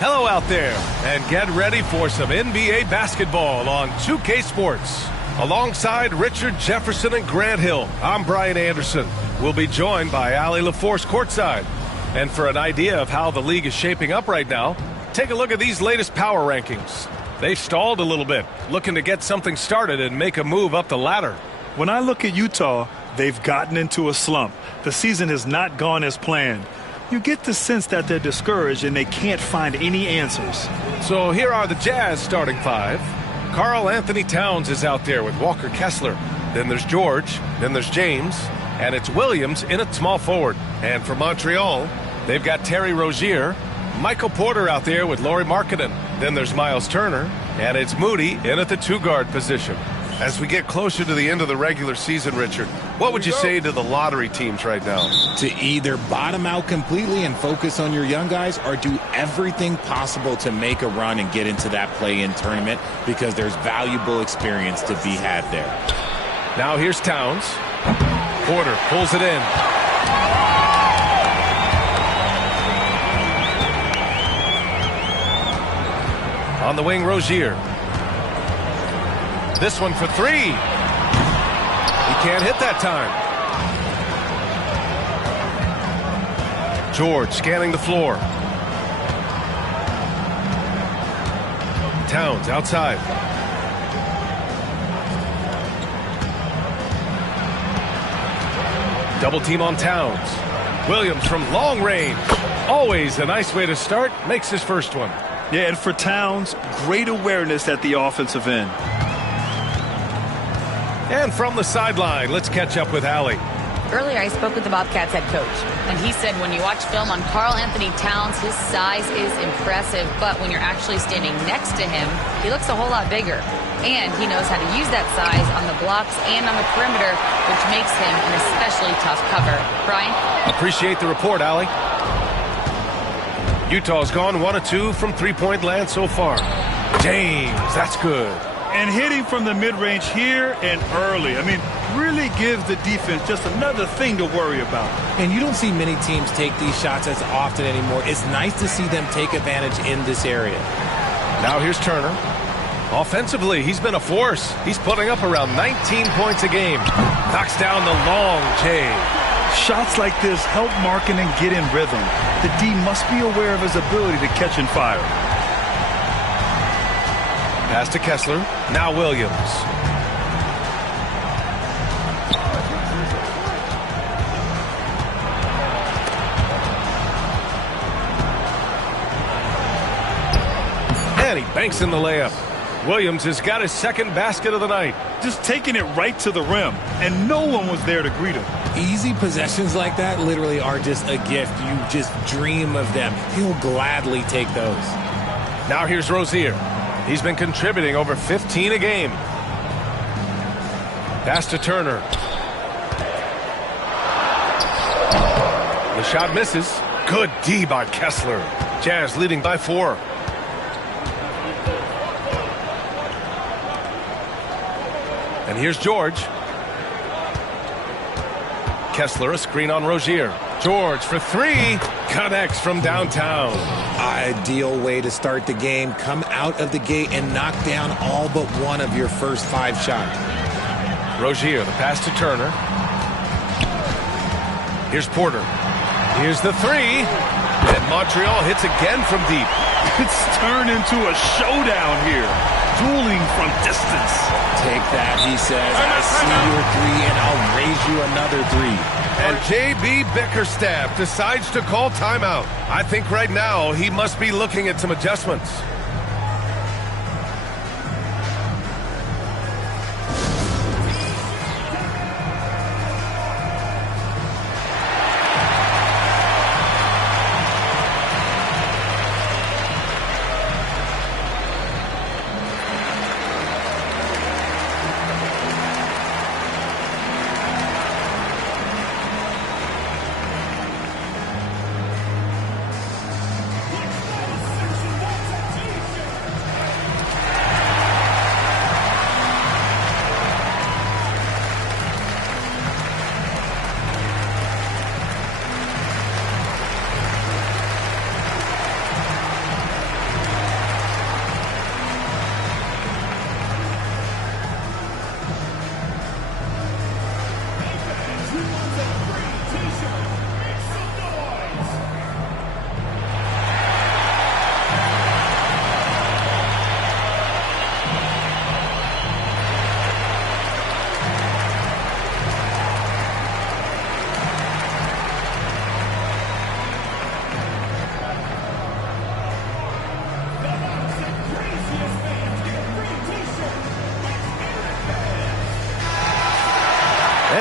Hello out there, and get ready for some NBA basketball on 2K Sports. Alongside Richard Jefferson and Grant Hill, I'm Brian Anderson. We'll be joined by Allie LaForce courtside. And for an idea of how the league is shaping up right now, take a look at these latest power rankings. They've stalled a little bit, looking to get something started and make a move up the ladder. When I look at Utah, they've gotten into a slump. The season has not gone as planned. You get the sense that they're discouraged and they can't find any answers. So here are the Jazz starting five. Karl Anthony Towns is out there with Walker Kessler. Then there's George. Then there's James. And it's Williams in at small forward. And for Montreal, they've got Terry Rozier. Michael Porter out there with Lauri Markkanen. Then there's Miles Turner. And it's Moody in at the two-guard position. As we get closer to the end of the regular season, Richard, what would you say to the lottery teams right now? To either bottom out completely and focus on your young guys or do everything possible to make a run and get into that play-in tournament because there's valuable experience to be had there. Now here's Towns. Porter pulls it in. On the wing, Rozier. This one for three. He can't hit that time. George scanning the floor. Towns outside. Double team on Towns. Williams from long range. Always a nice way to start. Makes his first one. Yeah, and for Towns, great awareness at the offensive end. And from the sideline, let's catch up with Allie. Earlier, I spoke with the Bobcats head coach, and he said when you watch film on Karl Anthony Towns, his size is impressive, but when you're actually standing next to him, he looks a whole lot bigger. And he knows how to use that size on the blocks and on the perimeter, which makes him an especially tough cover. Brian? Appreciate the report, Allie. Utah's gone 1 of 2 from three-point land so far. James, that's good. And hitting from the mid-range here and early. I mean, really gives the defense just another thing to worry about. And you don't see many teams take these shots as often anymore. It's nice to see them take advantage in this area. Now here's Turner. Offensively, he's been a force. He's putting up around 19 points a game. Knocks down the long J. Shots like this help Markkanen get in rhythm. The D must be aware of his ability to catch and fire. Pass to Kessler. Now Williams. And he banks in the layup. Williams has got his second basket of the night. Just taking it right to the rim, and no one was there to greet him. Easy possessions like that literally are just a gift. You just dream of them. He'll gladly take those. Now here's Rozier. He's been contributing over 15 a game. Pass to Turner. The shot misses. Good D by Kessler. Jazz leading by 4. And here's George. Kessler, a screen on Rozier. George for 3. Connects from downtown. Ideal way to start the game. Come out of the gate and knock down all but one of your first 5 shots. Rozier, the pass to Turner. Here's Porter. Here's the 3. And Montreal hits again from deep. It's turned into a showdown here. Dueling from distance. Take that, he says. I see your 3, and I'll raise you another 3. And J.B. Bickerstaff decides to call timeout. I think right now he must be looking at some adjustments.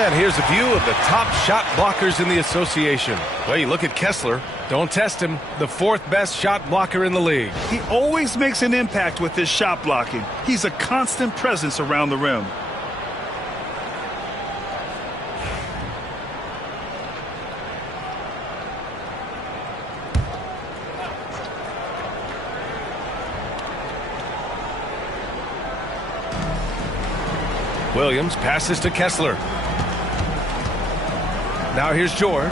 And here's a view of the top shot blockers in the association. Well, you look at Kessler. Don't test him. The fourth best shot blocker in the league. He always makes an impact with his shot blocking. He's a constant presence around the rim. Williams passes to Kessler. Now here's George.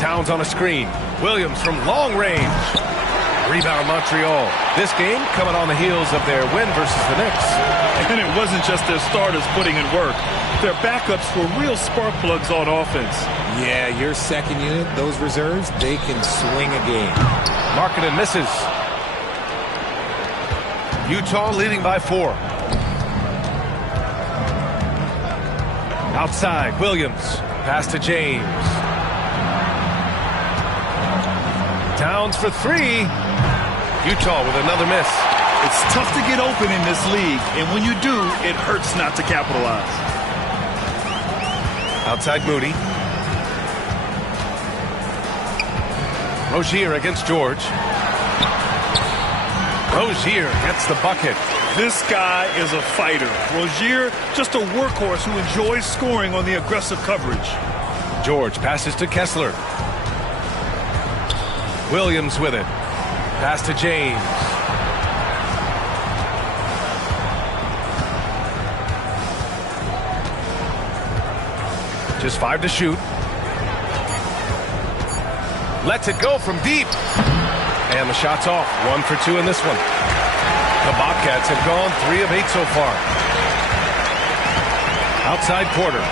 Towns on a screen. Williams from long range. Rebound Montreal. This game coming on the heels of their win versus the Knicks. And it wasn't just their starters putting in work. Their backups were real spark plugs on offense. Yeah, your second unit, those reserves, they can swing a game. Markkanen misses. Utah leading by 4. Outside, Williams. Pass to James. Towns for 3. Utah with another miss. It's tough to get open in this league, and when you do, it hurts not to capitalize. Outside Moody. Rozier against George. Rozier gets the bucket. This guy is a fighter. Rozier, just a workhorse who enjoys scoring on the aggressive coverage. George passes to Kessler. Williams with it. Pass to James. Just 5 to shoot. Lets it go from deep. And the shot's off. 1 for 2 in this one. The Bobcats have gone 3 of 8 so far. Outside Porter.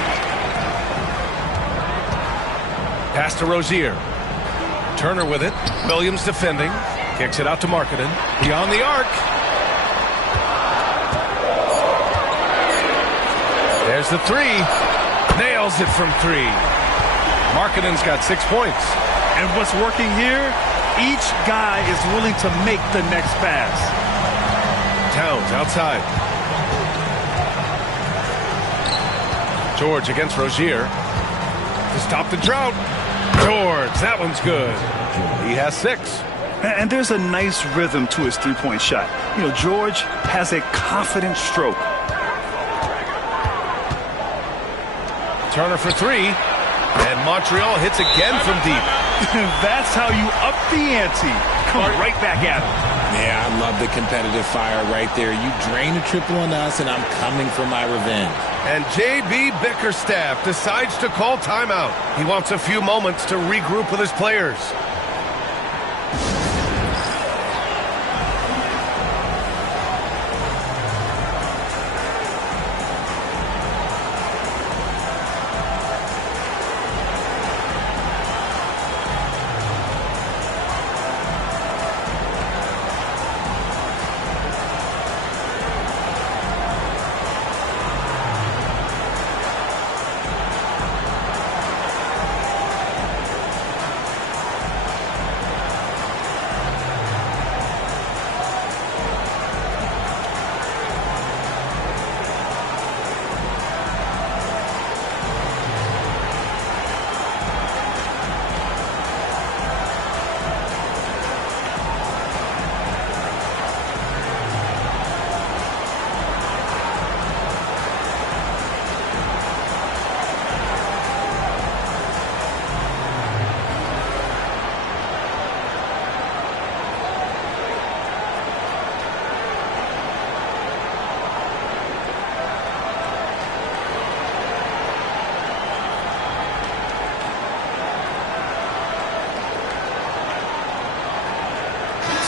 Pass to Rozier. Turner with it. Williams defending. Kicks it out to Markkanen. Beyond the arc. There's the 3. Nails it from 3. Markkanen's got 6 points. And what's working here? Each guy is willing to make the next pass. Towns outside. George against Rozier. To stop the drought. George, that one's good. He has 6. And there's a nice rhythm to his three-point shot. You know, George has a confident stroke. Turner for 3. And Montreal hits again from deep. That's how you up the ante. Come right back at him. Yeah, I love the competitive fire right there. You drain a triple on us, and I'm coming for my revenge. And J.B. Bickerstaff decides to call timeout. He wants a few moments to regroup with his players.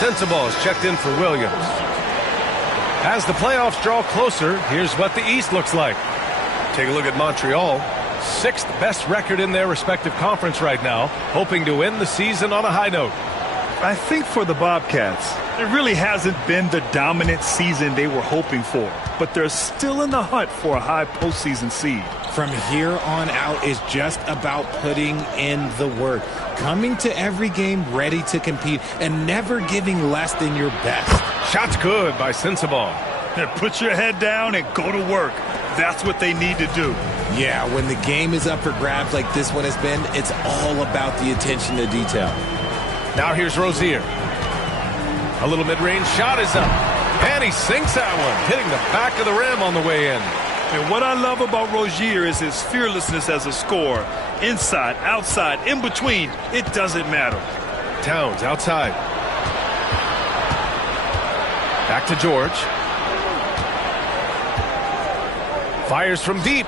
Sensabaugh is checked in for Williams. As the playoffs draw closer, here's what the East looks like. Take a look at Montreal. 6th best record in their respective conference right now, hoping to end the season on a high note. I think for the Bobcats, it really hasn't been the dominant season they were hoping for, but they're still in the hunt for a high postseason seed. From here on out is just about putting in the work, coming to every game ready to compete, and never giving less than your best. Shot's good by Sensabaugh. And put your head down and go to work. That's what they need to do. Yeah, when the game is up for grabs like this one has been, it's all about the attention to detail. Now here's Rozier. A little mid-range shot is up. And he sinks that one, hitting the back of the rim on the way in. And what I love about Rozier is his fearlessness as a scorer. Inside, outside, in between, it doesn't matter. Towns outside. Back to George. Fires from deep.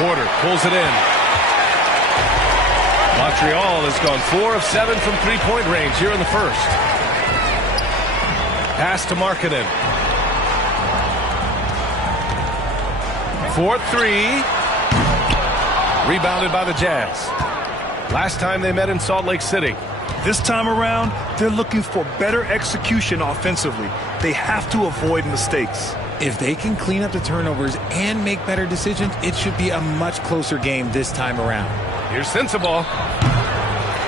Porter pulls it in. Montreal has gone 4 of 7 from three-point range here in the first. Pass to Markkanen. 4-3. Rebounded by the Jazz. Last time they met in Salt Lake City. This time around, they're looking for better execution offensively. They have to avoid mistakes. If they can clean up the turnovers and make better decisions, it should be a much closer game this time around. Here's Sensabaugh.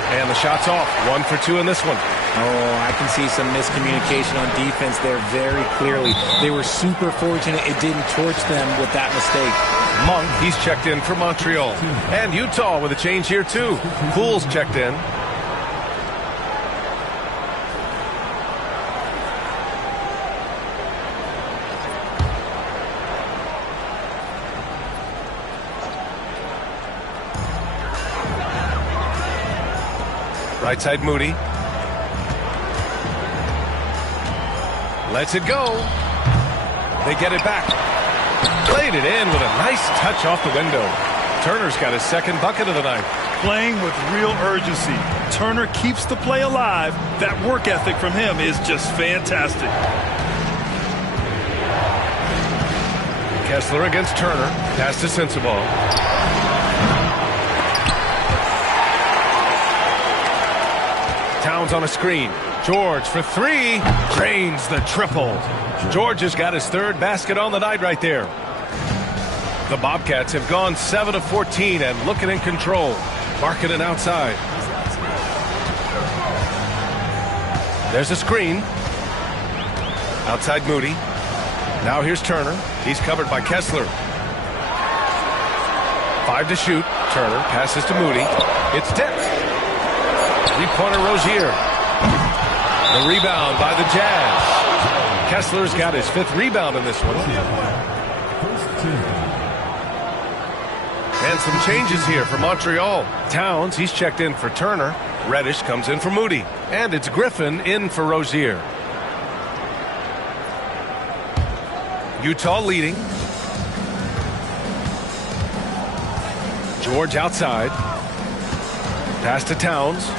And the shot's off. 1 for 2 in this one. Oh, I can see some miscommunication on defense there very clearly. They were super fortunate it didn't torch them with that mistake. Monk, he's checked in for Montreal. And Utah with a change here, too. Poole's checked in. Right side Moody. Lets it go. They get it back. Played it in with a nice touch off the window. Turner's got his second bucket of the night. Playing with real urgency. Turner keeps the play alive. That work ethic from him is just fantastic. Kessler against Turner. Pass to Sensabaugh. Towns on a screen. George for 3. Drains the triple. George has got his third basket on the night right there. The Bobcats have gone 7 of 14 and looking in control. Markkanen outside. There's a screen. Outside Moody. Now here's Turner. He's covered by Kessler. 5 to shoot. Turner passes to Moody. It's tipped. Three-pointer Rozier. The rebound by the Jazz. Kessler's got his 5th rebound in this one. And some changes here for Montreal. Towns, he's checked in for Turner. Reddish comes in for Moody. And it's Griffin in for Rozier. Utah leading. George outside. Pass to Towns.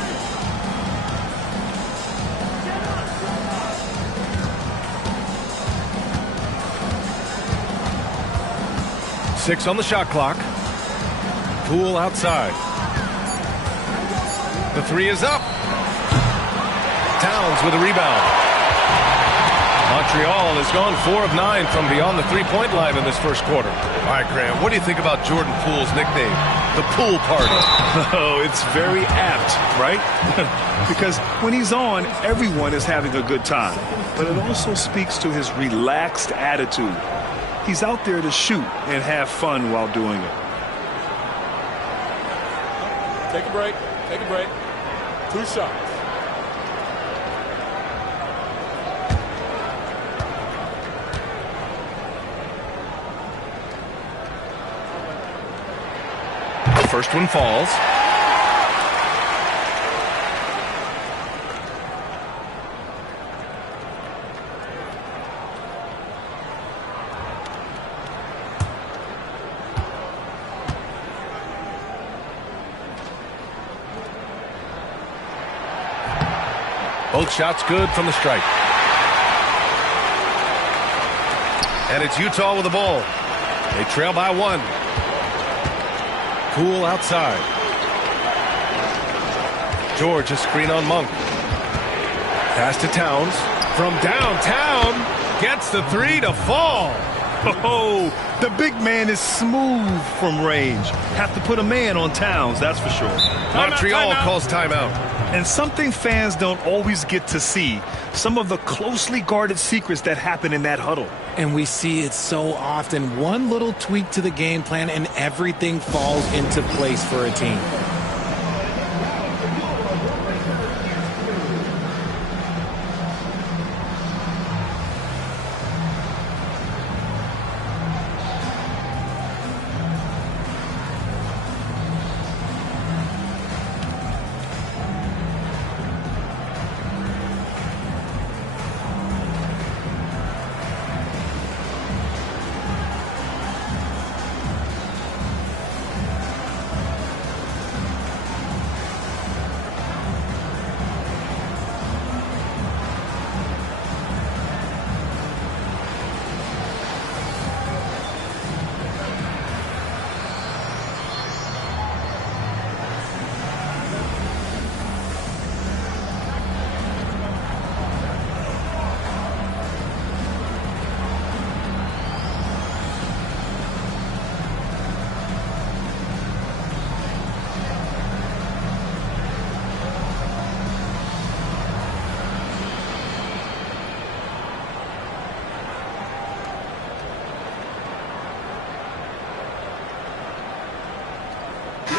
Six on the shot clock. Poole outside. The 3 is up. Towns with a rebound. Montreal has gone 4 of 9 from beyond the three-point line in this first quarter. All right, Graham, what do you think about Jordan Poole's nickname, the Pool Party? Oh, it's very apt, right? Because when he's on, everyone is having a good time. But it also speaks to his relaxed attitude. He's out there to shoot and have fun while doing it. Take a break. Take a break. 2 shots. The first one falls. Both shots good from the stripe. And it's Utah with the ball. They trail by 1. Poole outside. George a screen on Monk. Pass to Towns. From downtown. Gets the 3 to fall. Oh, the big man is smooth from range. Have to put a man on Towns, that's for sure. Montreal calls timeout. And something fans don't always get to see, some of the closely guarded secrets that happen in that huddle. And we see it so often. One little tweak to the game plan and everything falls into place for a team.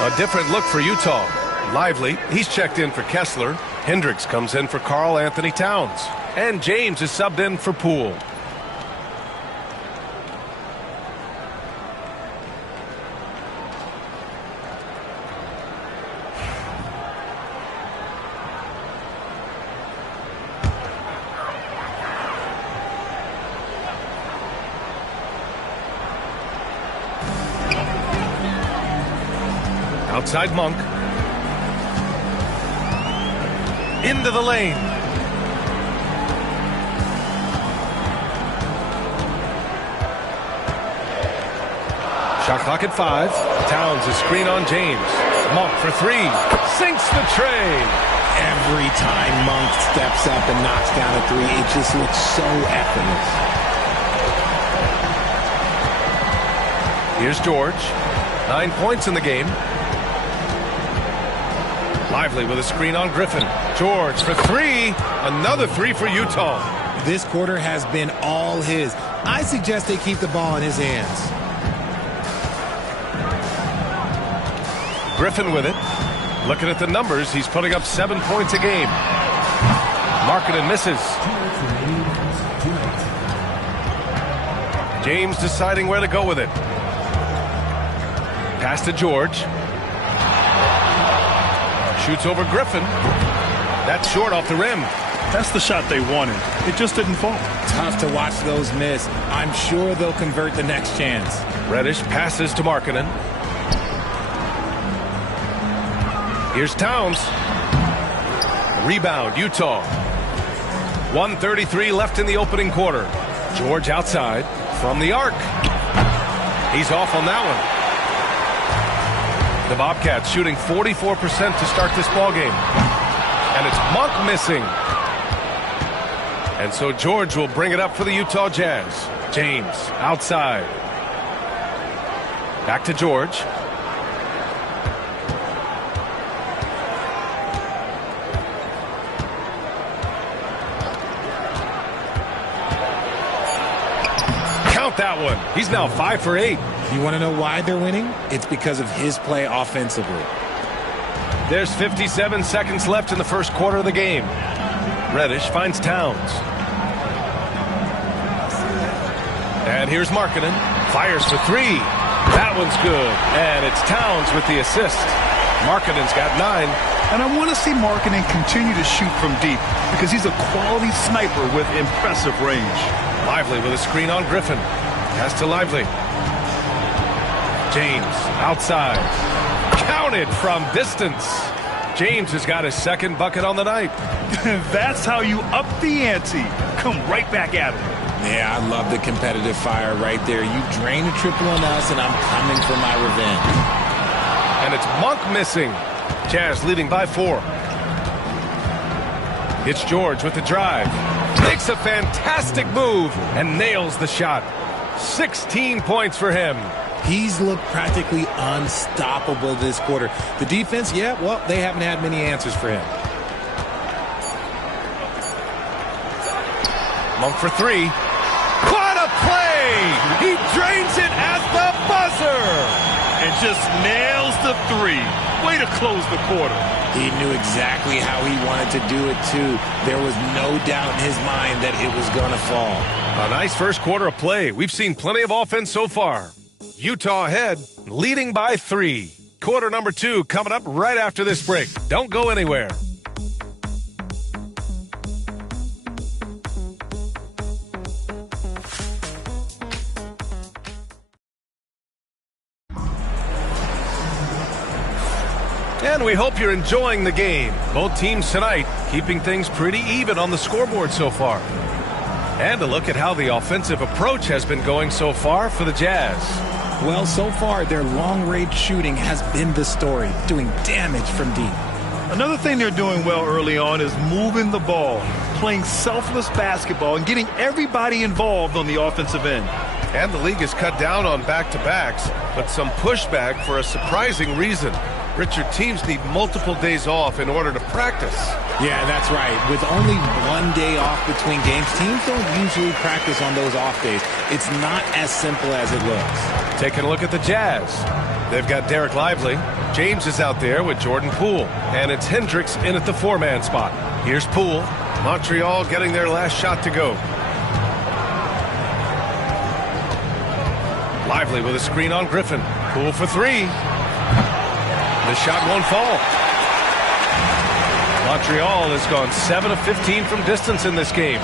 A different look for Utah. Lively, he's checked in for Kessler. Hendricks comes in for Karl Anthony Towns. And James is subbed in for Poole. Outside Monk. Into the lane. Shot clock at 5. Towns is screen on James. Monk for 3. Sinks the tray. Every time Monk steps up and knocks down a 3, it just looks so effortless. Here's George. 9 points in the game. Lively with a screen on Griffin. George for 3. Another 3 for Utah. This quarter has been all his. I suggest they keep the ball in his hands. Griffin with it. Looking at the numbers, he's putting up 7 points a game. Markkanen misses. James deciding where to go with it. Pass to George. Shoots over Griffin. That's short off the rim. That's the shot they wanted. It just didn't fall. Tough to watch those miss. I'm sure they'll convert the next chance. Reddish passes to Markkanen. Here's Towns. Rebound, Utah. 1:33 left in the opening quarter. George outside from the arc. He's off on that one. The Bobcats shooting 44% to start this ballgame. And it's Monk missing. And so George will bring it up for the Utah Jazz. James outside. Back to George. Count that one. He's now 5 for 8. You want to know why they're winning? It's because of his play offensively. There's 57 seconds left in the first quarter of the game. Reddish finds Towns. And here's Markkanen. Fires for 3. That one's good. And it's Towns with the assist. Markkanen's got 9. And I want to see Markkanen continue to shoot from deep because he's a quality sniper with impressive range. Lively with a screen on Griffin. Pass to Lively. James outside. Counted from distance. James has got his second bucket on the night. That's how you up the ante. Come right back at him. Yeah, I love the competitive fire right there. You drain a triple on us, and I'm coming for my revenge. And it's Monk missing. Jazz leading by 4. It's George with the drive. Makes a fantastic move and nails the shot. 16 points for him. He's looked practically unstoppable this quarter. The defense, yeah, well, they haven't had many answers for him. Monk for three. What a play! He drains it at the buzzer! And just nails the three. Way to close the quarter. He knew exactly how he wanted to do it, too. There was no doubt in his mind that it was going to fall. A nice first quarter of play. We've seen plenty of offense so far. Utah ahead, leading by 3. Quarter number 2 coming up right after this break. Don't go anywhere. And we hope you're enjoying the game. Both teams tonight keeping things pretty even on the scoreboard so far. And a look at how the offensive approach has been going so far for the Jazz. Well, so far, their long-range shooting has been the story, doing damage from deep. Another thing they're doing well early on is moving the ball, playing selfless basketball, and getting everybody involved on the offensive end. And the league has cut down on back-to-backs, but some pushback for a surprising reason. Richard, teams need multiple days off in order to practice. Yeah, that's right. With only 1 day off between games, teams don't usually practice on those off days. It's not as simple as it looks. Taking a look at the Jazz. They've got Derek Lively. James is out there with Jordan Poole. And it's Hendricks in at the 4-man spot. Here's Poole. Montreal getting their last shot to go. Lively with a screen on Griffin. Poole for 3. The shot won't fall. Montreal has gone 7 of 15 from distance in this game.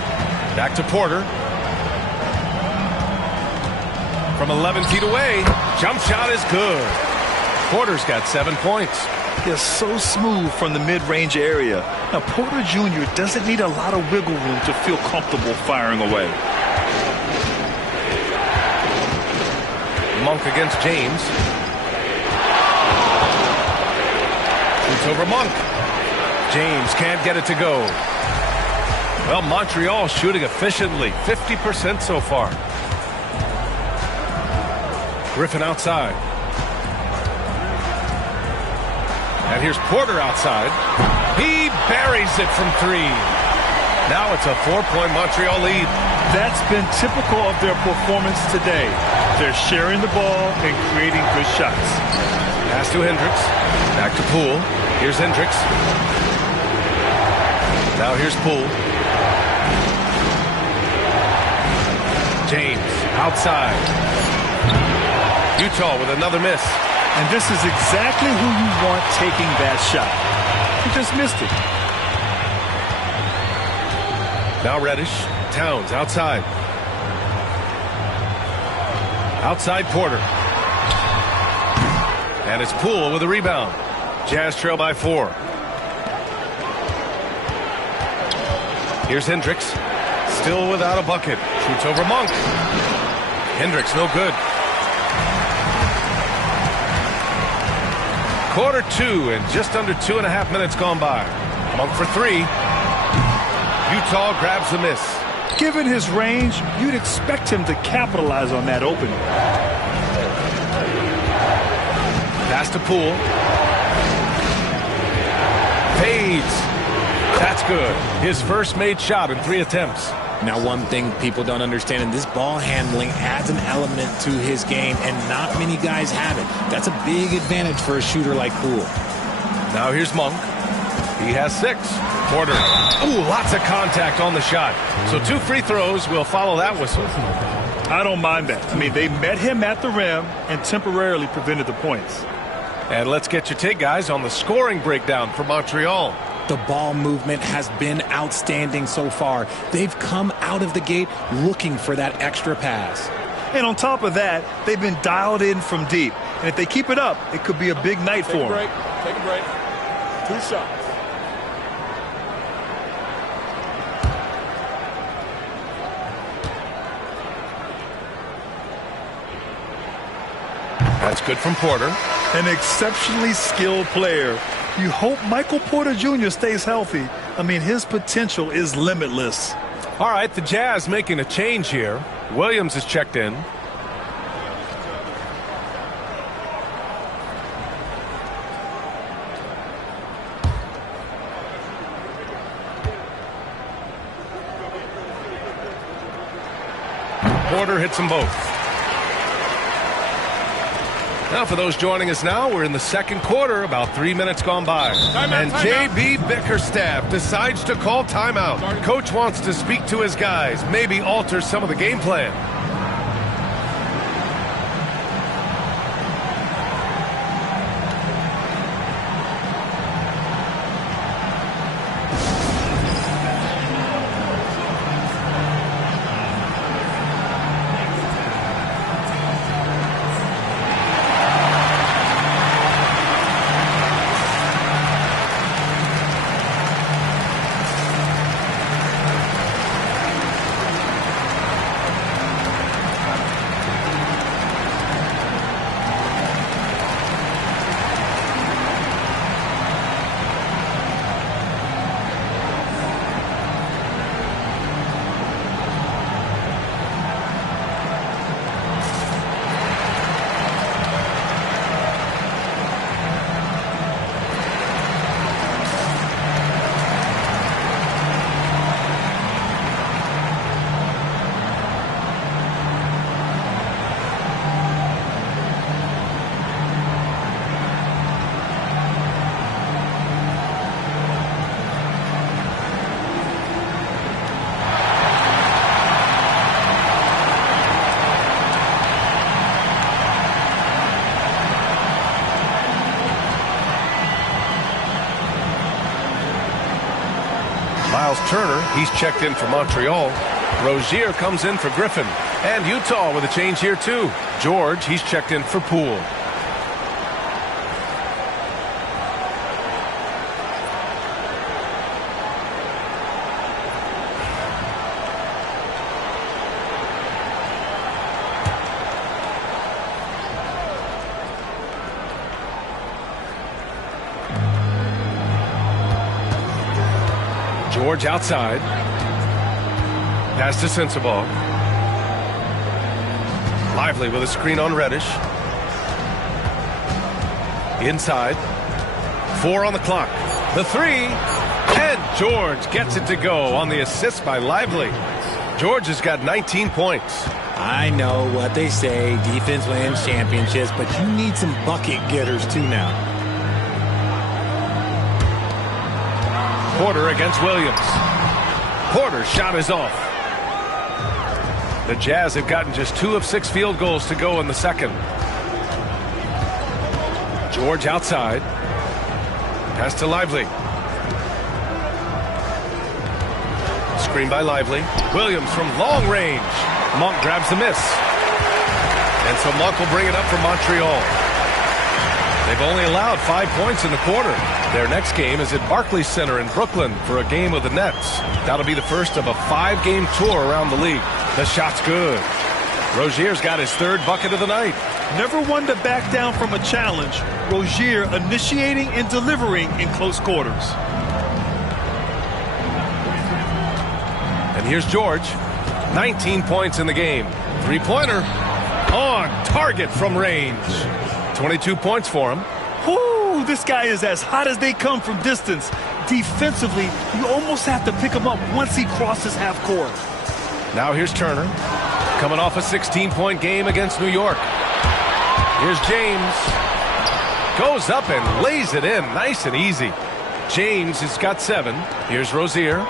Back to Porter. From 11 feet away, jump shot is good. Porter's got 7 points. They're so smooth from the mid-range area. Now, Porter Jr. doesn't need a lot of wiggle room to feel comfortable firing away. Monk against James. Shoots over Monk. James can't get it to go. Well, Montreal shooting efficiently, 50% so far. Griffin outside. And here's Porter outside. He buries it from 3. Now it's a 4-point Montreal lead. That's been typical of their performance today. They're sharing the ball and creating good shots. Pass to Hendricks. Back to Poole. Here's Hendricks. Now here's Poole. James outside. Utah with another miss. And this is exactly who you want taking that shot. He just missed it. Now Reddish. Towns outside. Outside Porter. And it's Poole with a rebound. Jazz trail by 4. Here's Hendricks. Still without a bucket. Shoots over Monk. Hendricks no good. Quarter 2 and just under 2.5 minutes gone by. Monk for 3. Utah grabs the miss. Given his range, you'd expect him to capitalize on that opening. Pass to Poole. Fades. That's good. His first made shot in 3 attempts. Now, one thing people don't understand, and this ball handling adds an element to his game, and not many guys have it. That's a big advantage for a shooter like Poole. Now here's Monk. He has 6. Porter. Ooh, lots of contact on the shot. So 2 free throws will follow that whistle. I don't mind that. I mean, they met him at the rim and temporarily prevented the points. And let's get your take, guys, on the scoring breakdown for Montreal. The ball movement has been outstanding so far. They've come out of the gate looking for that extra pass. And on top of that, they've been dialed in from deep. And if they keep it up, it could be a big night for them. Take a break. 2 shots. That's good from Porter. An exceptionally skilled player. You hope Michael Porter Jr. stays healthy. I mean, his potential is limitless. All right, the Jazz making a change here. Williams is checked in. quarter hits them both. Now, for those joining us now, we're in the second quarter, about 3 minutes gone by. And J.B. Bickerstaff decides to call timeout. Coach wants to speak to his guys, maybe alter some of the game plan. Turner, he's checked in for Montreal. Rozier comes in for Griffin. And Utah with a change here too. George, he's checked in for Poole. George outside. Pass to Sensabaugh. Lively with a screen on Reddish. Inside. 4 on the clock. The 3. And George gets it to go on the assist by Lively. George has got 19 points. I know what they say, defense wins championships, but you need some bucket getters too now. Porter against Williams. Porter's shot is off. The Jazz have gotten just 2 of 6 field goals to go in the second. George outside. Pass to Lively. Screen by Lively. Williams from long range. Monk grabs the miss. And so Monk will bring it up for Montreal. They've only allowed 5 points in the quarter. Their next game is at Barclays Center in Brooklyn for a game with the Nets. That'll be the first of a 5-game tour around the league. The shot's good. Rozier's got his 3rd bucket of the night. Never one to back down from a challenge. Rozier initiating and delivering in close quarters. And here's George. 19 points in the game. 3-pointer. On target from range. 22 points for him. Whoo, this guy is as hot as they come from distance. Defensively, you almost have to pick him up once he crosses half court. Now here's Turner, coming off a 16-point game against New York. Here's James. Goes up and lays it in, nice and easy. James has got 7. Here's Rozier,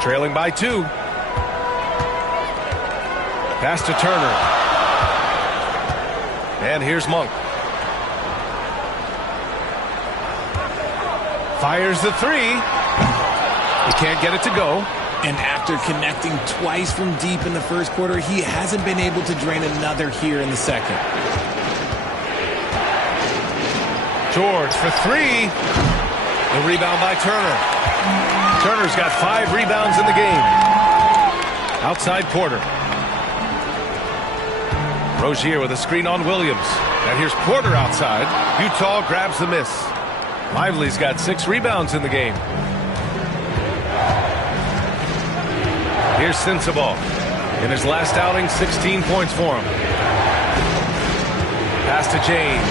trailing by 2. Pass to Turner. And here's Monk. Fires the 3. He can't get it to go. And after connecting twice from deep in the first quarter, he hasn't been able to drain another here in the second. George for 3. The rebound by Turner. Turner's got 5 rebounds in the game. Outside Porter. Rozier with a screen on Williams. And here's Porter outside. Utah grabs the miss. Lively's got 6 rebounds in the game. Here's Sensabaugh. In his last outing, 16 points for him. Pass to James.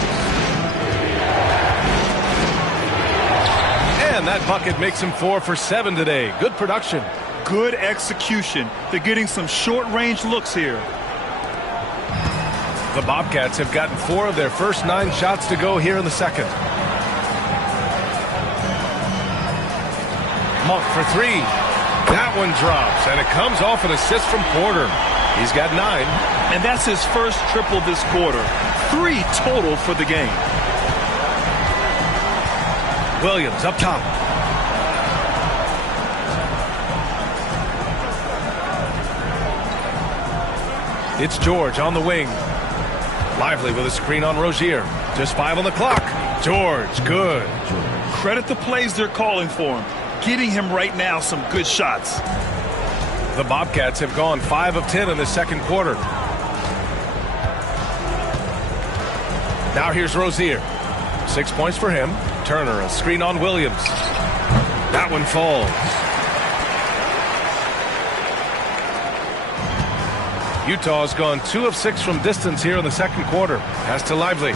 And that bucket makes him 4 for 7 today. Good production. Good execution. They're getting some short-range looks here. The Bobcats have gotten 4 of their first 9 shots to go here in the second. Monk for 3. That one drops, and it comes off an assist from Porter. He's got 9. And that's his first triple this quarter. 3 total for the game. Williams up top. It's George on the wing. Lively with a screen on Rozier. Just 5 on the clock. George, good. Credit the plays they're calling for him. Getting him right now some good shots. The Bobcats have gone 5 of 10 in the second quarter. Now here's Rozier. 6 points for him. Turner, a screen on Williams. That one falls. Utah's gone 2 of 6 from distance here in the second quarter. Pass to Lively.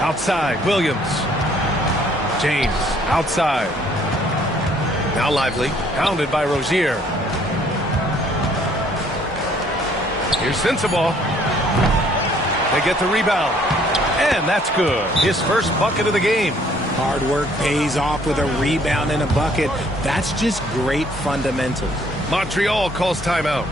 Outside, Williams. James, outside. Now Lively, pounded by Rozier. Here's Sensabaugh. They get the rebound. And that's good. His first bucket of the game. Hard work pays off with a rebound and a bucket. That's just great fundamentals. Montreal calls timeout.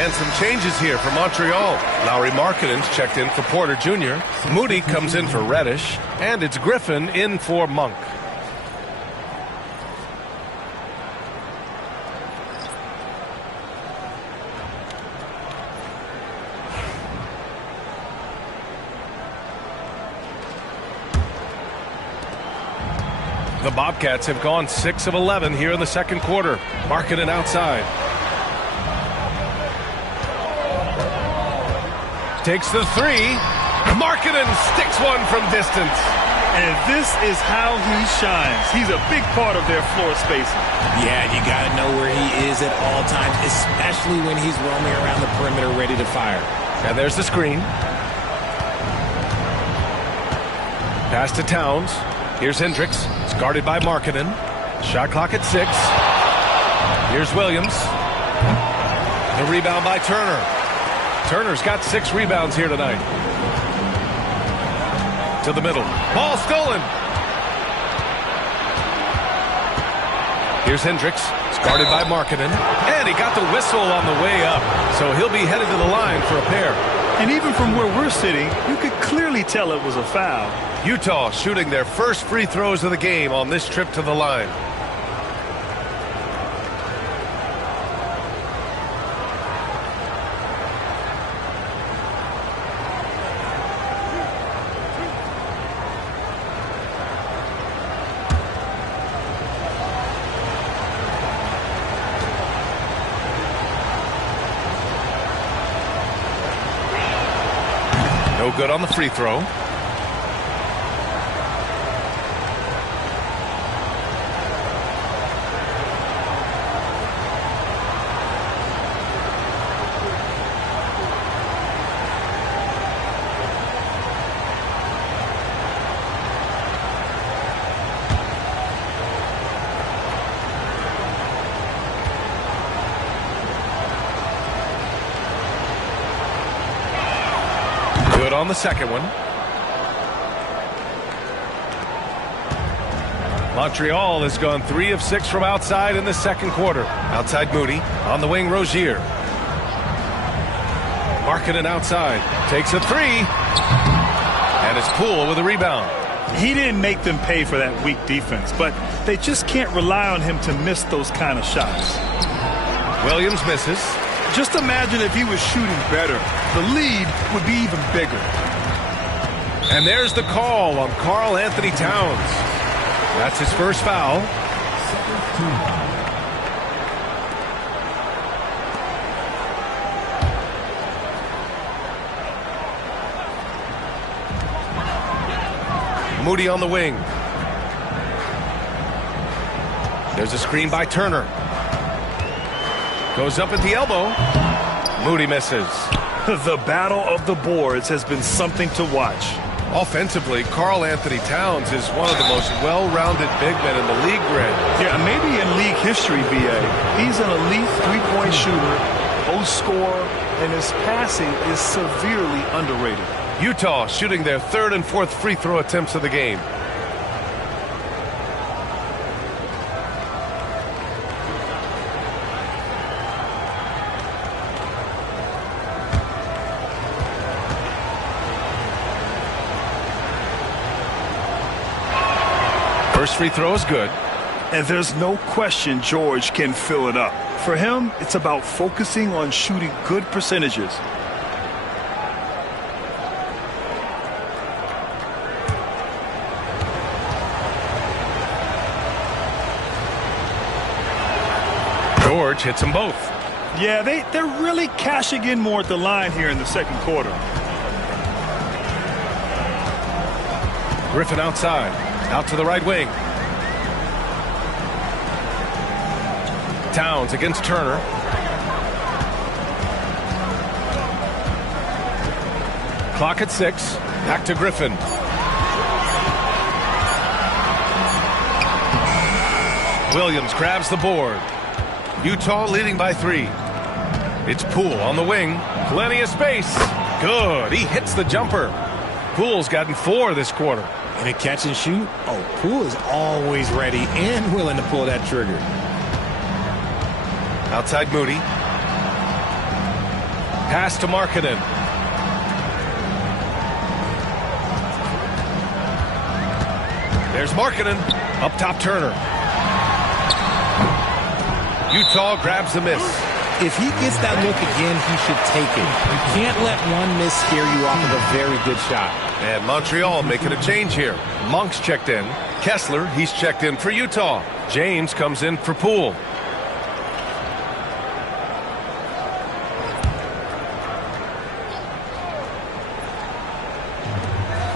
And some changes here for Montreal. Lauri Markkanen's checked in for Porter Jr. Moody comes in for Reddish. And it's Griffin in for Monk. The Bobcats have gone 6 of 11 here in the second quarter. Markkanen outside. Takes the 3. Markkanen sticks one from distance. And this is how he shines. He's a big part of their floor spacing. Yeah, you got to know where he is at all times, especially when he's roaming around the perimeter ready to fire. And there's the screen. Pass to Towns. Here's Hendricks. It's guarded by Markkanen. Shot clock at 6. Here's Williams. The rebound by Turner. Turner's got 6 rebounds here tonight. To the middle. Ball stolen. Here's Hendricks. It's guarded by Markkanen. And he got the whistle on the way up. So he'll be headed to the line for a pair. And even from where we're sitting, you could clearly tell it was a foul. Utah shooting their first free throws of the game on this trip to the line. No good on the free throw. on the second one. Montreal has gone 3 of 6 from outside in the second quarter. Outside Moody. On the wing, Rozier. Markkanen outside. Takes a 3. And it's Poole with a rebound. He didn't make them pay for that weak defense, but they just can't rely on him to miss those kind of shots. Williams misses. Just imagine if he was shooting better. The lead would be even bigger. And there's the call on Karl Anthony Towns. That's his first foul. Moody on the wing. There's a screen by Turner. Goes up at the elbow. Moody misses. The battle of the boards has been something to watch. Offensively, Karl Anthony Towns is one of the most well-rounded big men in the league, Greg. Yeah, maybe in league history, B.A. He's an elite three-point shooter, post scorer, and his passing is severely underrated. Utah shooting their 3rd and 4th free throw attempts of the game. First free throw is good. And there's no question George can fill it up. For him, it's about focusing on shooting good percentages. George hits them both. Yeah, they're really cashing in more at the line here in the second quarter. Griffin outside. Out to the right wing. Towns against Turner. Clock at 6. Back to Griffin. Williams grabs the board. Utah leading by 3. It's Poole on the wing. Plenty of space. Good. He hits the jumper. Poole's gotten 4 this quarter. In a catch and shoot, Poole is always ready and willing to pull that trigger. Outside Moody. Pass to Markkanen. There's Markkanen. Up top Turner. Utah grabs the miss. If he gets that look again, he should take it. You can't let one miss scare you off of a very good shot. And Montreal making a change here. Monk's checked in. Kessler, he's checked in for Utah. James comes in for Poole.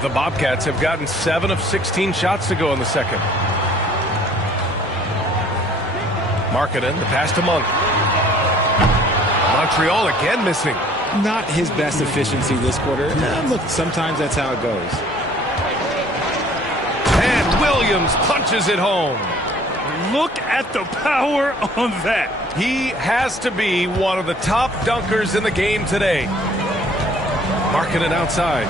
The Bobcats have gotten 7 of 16 shots to go in the second. Markkanen, the pass to Monk. Montreal again missing. Not his best efficiency this quarter. Look, sometimes that's how it goes. And Williams punches it home. Look at the power on that. He has to be one of the top dunkers in the game today. Markkanen outside.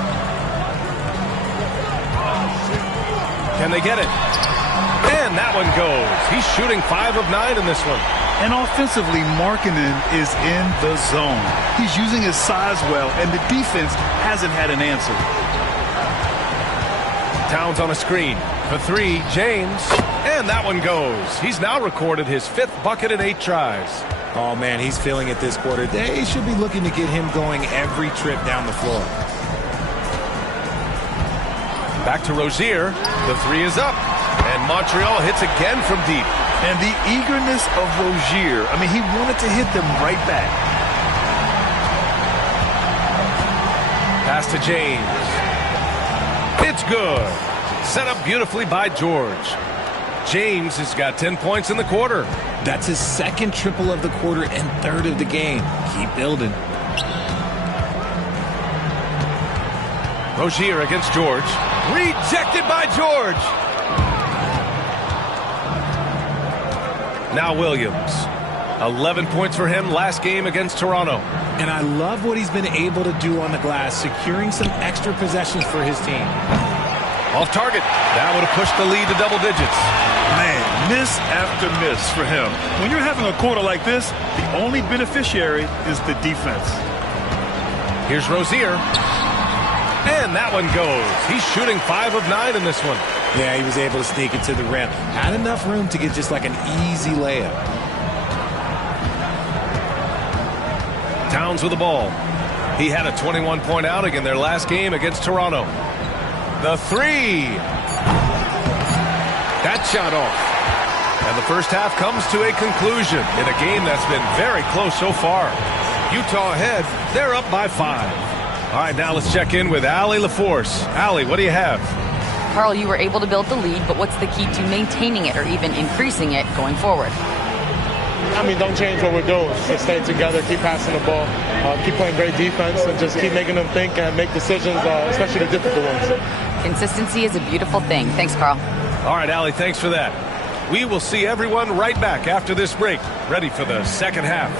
Can they get it? And that one goes. He's shooting 5 of 9 in this one. And offensively, Markkanen is in the zone. He's using his size well, and the defense hasn't had an answer. Towns on a screen. For 3, James. And that one goes. He's now recorded his 5th bucket in 8 tries. Oh, man, he's feeling it this quarter. They should be looking to get him going every trip down the floor. Back to Rozier. The 3 is up. And Montreal hits again from deep. And the eagerness of Rozier, I mean, he wanted to hit them right back. Pass to James. It's good. Set up beautifully by George. James has got 10 points in the quarter. That's his 2nd triple of the quarter and 3rd of the game. Keep building. Rozier against George. Rejected by George. Now Williams. 11 points for him last game against Toronto. And I love what he's been able to do on the glass, securing some extra possessions for his team. Off target. That would have pushed the lead to double digits. Man, miss after miss for him. When you're having a quarter like this, the only beneficiary is the defense. Here's Rozier. And that one goes. He's shooting 5 of 9 in this one. Yeah, he was able to sneak it to the rim. Had enough room to get just like an easy layup. Towns with the ball. He had a 21-point outing in their last game against Toronto. The three. That shot off. And the first half comes to a conclusion in a game that's been very close so far. Utah ahead. They're up by 5. All right, now let's check in with Allie LaForce. Allie, what do you have? Carl, you were able to build the lead, but what's the key to maintaining it or even increasing it going forward? I mean, don't change what we're doing. Just stay together, keep passing the ball, keep playing great defense, and just keep making them think and make decisions, especially the difficult ones. Consistency is a beautiful thing. Thanks, Carl. All right, Allie, thanks for that. We will see everyone right back after this break, ready for the second half.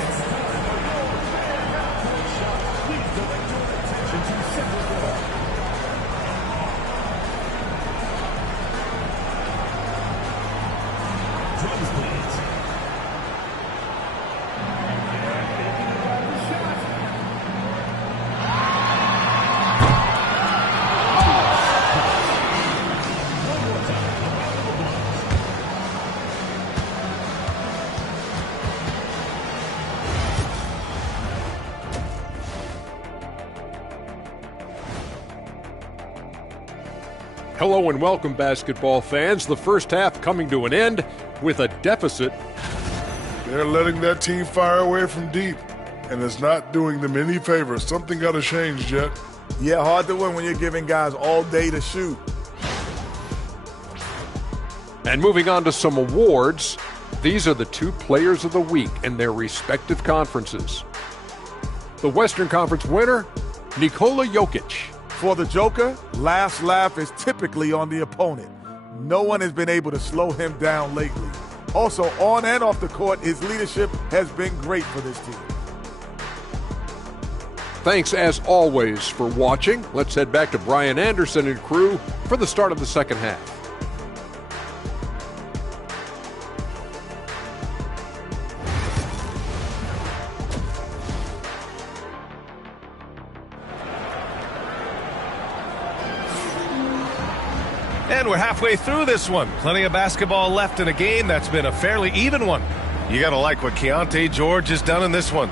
Hello and welcome, basketball fans. The first half coming to an end with a deficit. They're letting that team fire away from deep, and it's not doing them any favors. Something got to change, Jet. Yeah, hard to win when you're giving guys all day to shoot. And moving on to some awards, these are the 2 players of the week in their respective conferences. The Western Conference winner, Nikola Jokic. For the Joker, last laugh is typically on the opponent. No one has been able to slow him down lately. Also, on and off the court, his leadership has been great for this team. Thanks, as always, for watching. Let's head back to Brian Anderson and crew for the start of the second half. And we're halfway through this one. Plenty of basketball left in a game that's been a fairly even one. You got to like what Keontae George has done in this one.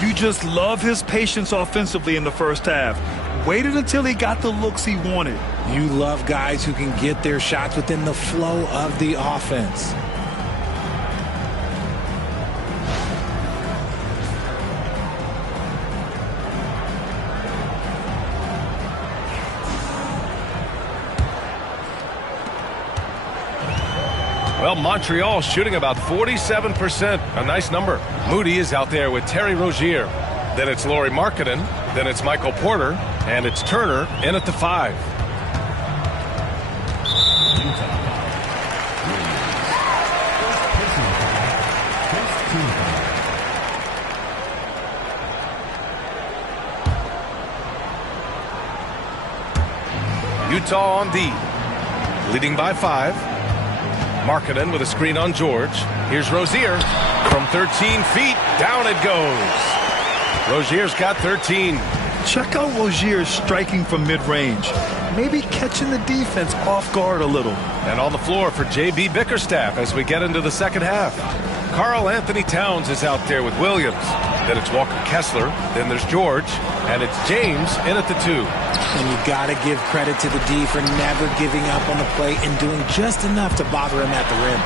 You just love his patience offensively in the first half. Waited until he got the looks he wanted. You love guys who can get their shots within the flow of the offense. Well, Montreal shooting about 47%. A nice number. Moody is out there with Terry Rozier. Then it's Lauri Markkanen. Then it's Michael Porter. And it's Turner in at the 5. Utah on D. Leading by 5. Markkanen with a screen on George. Here's Rozier. From 13 feet, down it goes. Rozier's got 13. Check out Rozier striking from mid-range. Maybe catching the defense off guard a little. And on the floor for J.B. Bickerstaff as we get into the second half. Karl Anthony Towns is out there with Williams. Then it's Walker Kessler. Then there's George. And it's James in at the 2. And you got to give credit to the D for never giving up on the play and doing just enough to bother him at the rim.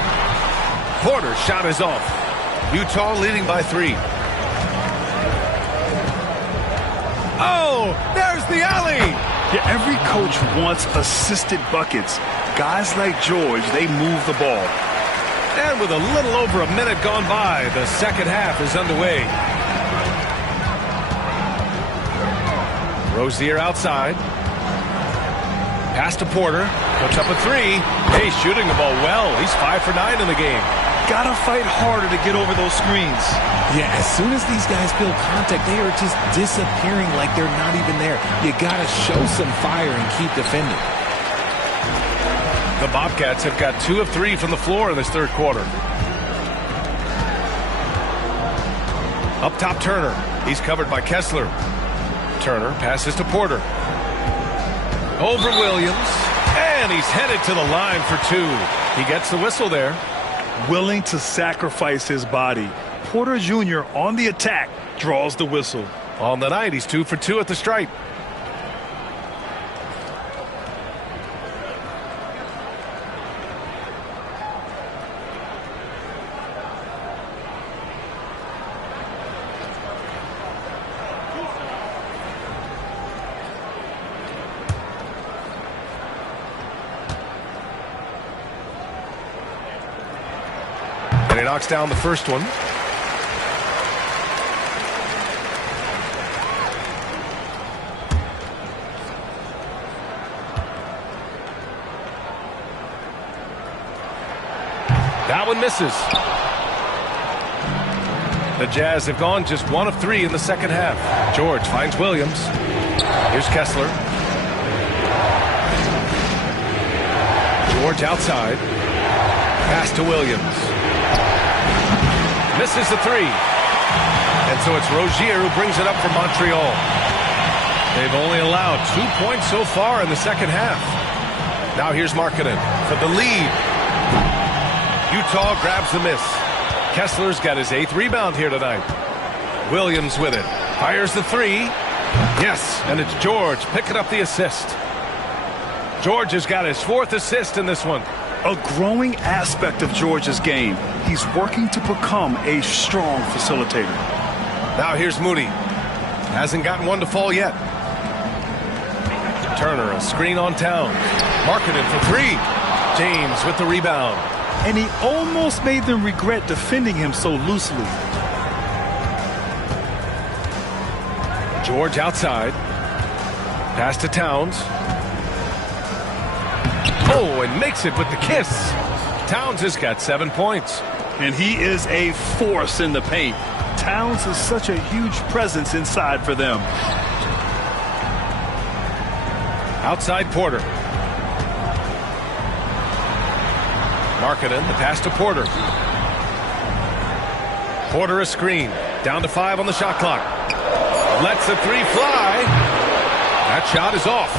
Porter's shot is off. Utah leading by 3. Oh, there's the alley. Yeah, every coach wants assisted buckets. Guys like George, they move the ball. And with a little over a minute gone by, the second half is underway. Rozier outside. Pass to Porter. Puts up a three. Hey, shooting the ball well. He's 5 for 9 in the game. Gotta fight harder to get over those screens. Yeah, as soon as these guys feel contact, they are just disappearing like they're not even there. You gotta show some fire and keep defending. The Bobcats have got 2 of 3 from the floor in this third quarter. Up top, Turner. He's covered by Kessler. Turner passes to Porter. Over Williams. And he's headed to the line for 2. He gets the whistle there. Willing to sacrifice his body. Porter Jr. on the attack draws the whistle. On the night, he's 2 for 2 at the stripe. And he knocks down the first one. That one misses. The Jazz have gone just 1 of 3 in the second half. George finds Williams. Here's Kessler. George outside. Pass to Williams. Misses the 3. And so it's Rozier who brings it up for Montreal. They've only allowed 2 points so far in the second half. Now here's Markkanen for the lead. Utah grabs the miss. Kessler's got his 8th rebound here tonight. Williams with it. Fires the 3. Yes, and it's George picking up the assist. George has got his 4th assist in this one. A growing aspect of George's game. He's working to become a strong facilitator. Now here's Moody. Hasn't gotten one to fall yet. Turner, a screen on Towns. Markkanen for 3. James with the rebound. And he almost made them regret defending him so loosely. George outside. Pass to Towns. Oh, and makes it with the kiss. Towns has got 7 points. And he is a force in the paint. Towns is such a huge presence inside for them. Outside Porter. Markkanen, the pass to Porter. Porter a screen. Down to 5 on the shot clock. Lets the 3 fly. That shot is off.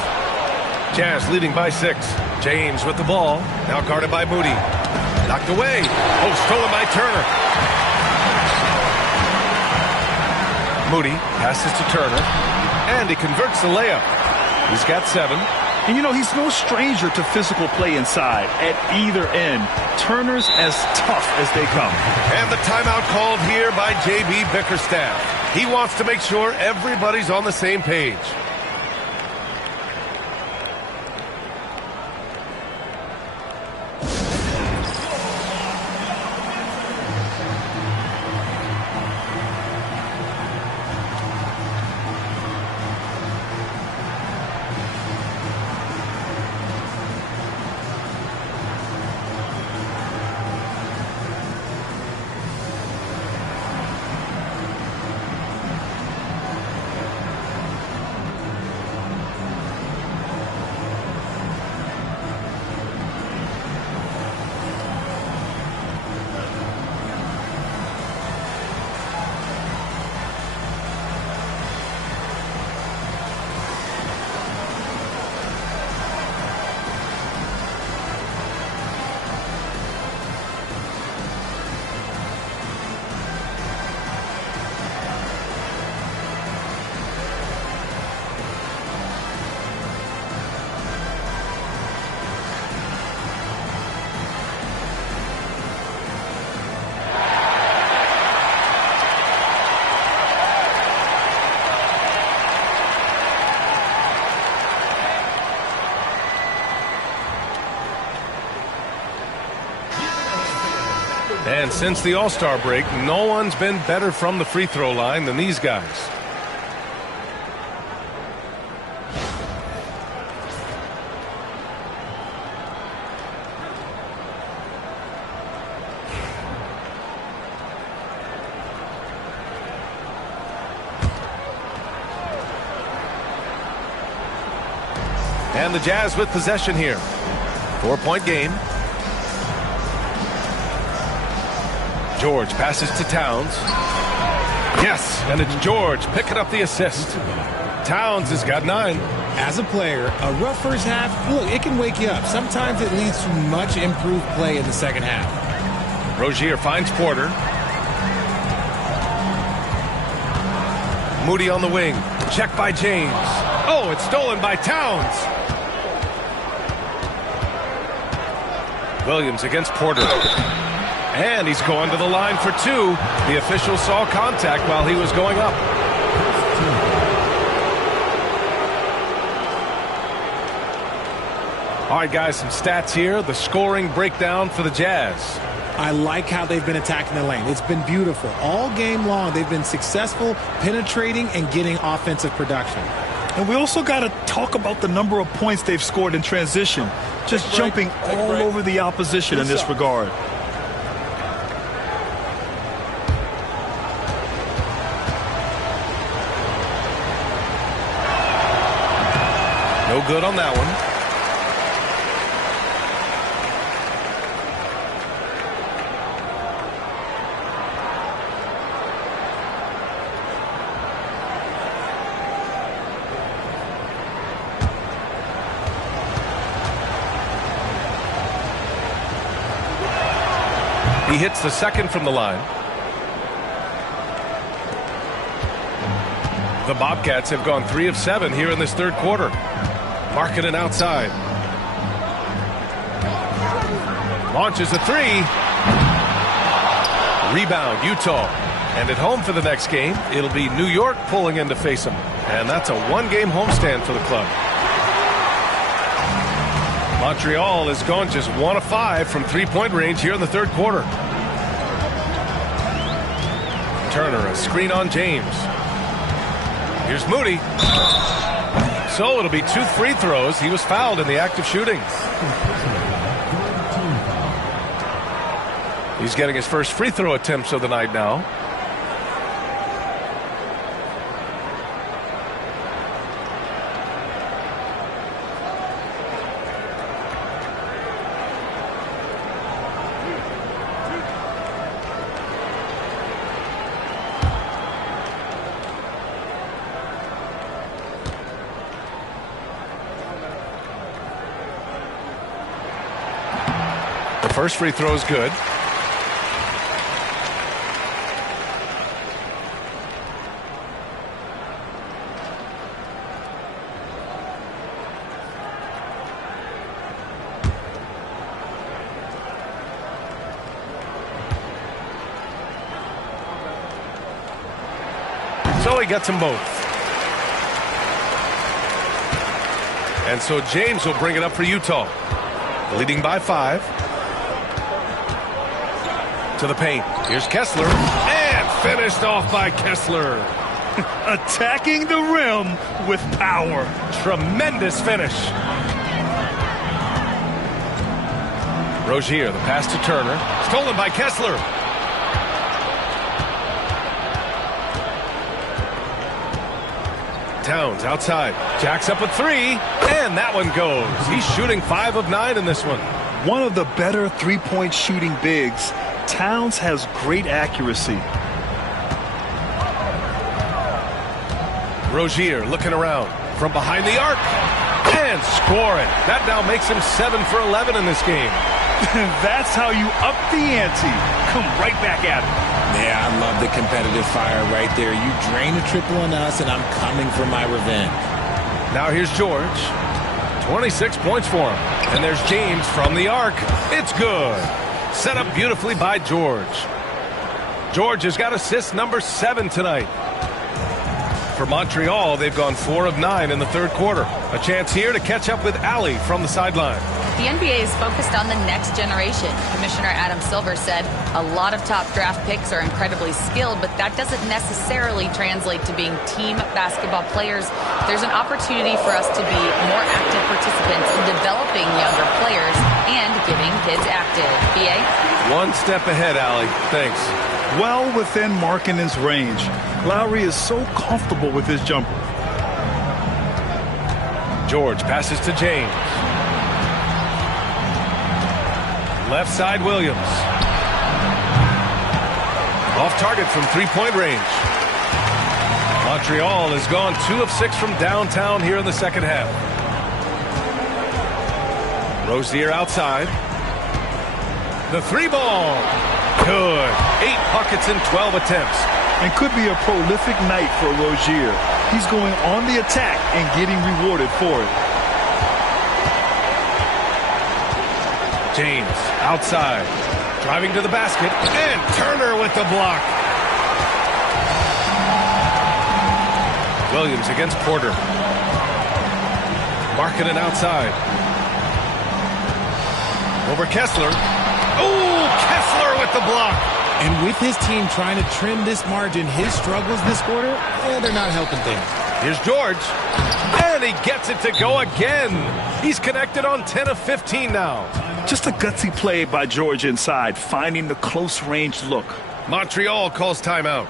Jazz leading by 6. James with the ball. Now guarded by Moody. Knocked away. Oh, stolen by Turner. Moody passes to Turner. And he converts the layup. He's got 7. And, you know, he's no stranger to physical play inside at either end. Turner's as tough as they come. And the timeout called here by J.B. Bickerstaff. He wants to make sure everybody's on the same page. And since the All-Star break, no one's been better from the free throw line than these guys. And the Jazz with possession here. 4-point game. George passes to Towns. Yes, and it's George picking up the assist. Towns has got 9. As a player, a rough first half, look, it can wake you up. Sometimes it leads to much improved play in the second half. Rozier finds Porter. Moody on the wing. Check by James. Oh, it's stolen by Towns. Williams against Porter. And he's going to the line for 2. The official saw contact while he was going up. All right, guys, some stats here. The scoring breakdown for the Jazz. I like how they've been attacking the lane. It's been beautiful. All game long, they've been successful penetrating and getting offensive production. And we also got to talk about the number of points they've scored in transition. Just jumping all over the opposition in this regard. No good on that one. He hits the second from the line. The Bobcats have gone 3 of 7 here in this third quarter. Markkanen outside. Launches a 3. Rebound, Utah. And at home for the next game, it'll be New York pulling in to face them. And that's a 1-game homestand for the club. Montreal has gone just 1 of 5 from 3-point range here in the third quarter. Turner, a screen on James. Here's Moody. So it'll be 2 free throws. He was fouled in the act of shooting. He's getting his first free throw attempts of the night now. First free throw is good. So he gets them both. And so James will bring it up for Utah. Leading by 5. To the paint. Here's Kessler. And finished off by Kessler. Attacking the rim with power. Tremendous finish. Rozier, the pass to Turner. Stolen by Kessler. Towns outside. Jacks up a 3. And that one goes. He's shooting 5 of 9 in this one. One of the better three-point shooting bigs. Towns has great accuracy. Rozier looking around from behind the arc and scoring. That now makes him 7 for 11 in this game. That's how you up the ante. Come right back at it. Yeah, I love the competitive fire right there. You drain a triple on us, and I'm coming for my revenge. Now here's George. 26 points for him. And there's James from the arc. It's good. Set up beautifully by George. George has got assist number 7 tonight. For Montreal, they've gone 4 of 9 in the third quarter. A chance here to catch up with Allie from the sideline. The NBA is focused on the next generation. Commissioner Adam Silver said a lot of top draft picks are incredibly skilled, but that doesn't necessarily translate to being team basketball players. There's an opportunity for us to be more active participants in developing younger players and getting kids active. BA? One step ahead, Allie. Thanks. Well within Markkanen's range. Lowry is so comfortable with his jumper. George passes to James. Left side, Williams. Off target from three-point range. Montreal has gone 2 of 6 from downtown here in the second half. Rozier outside. The three ball. Good. 8 buckets in 12 attempts. And could be a prolific night for Rozier. He's going on the attack and getting rewarded for it. James outside. Driving to the basket. And Turner with the block. Williams against Porter. Markkanen outside. Over Kessler. Oh, Kessler with the block. And with his team trying to trim this margin, his struggles this quarter, they're not helping things. Here's George. And he gets it to go again. He's connected on 10 of 15 now. Just a gutsy play by George inside, finding the close range look. Montreal calls timeout.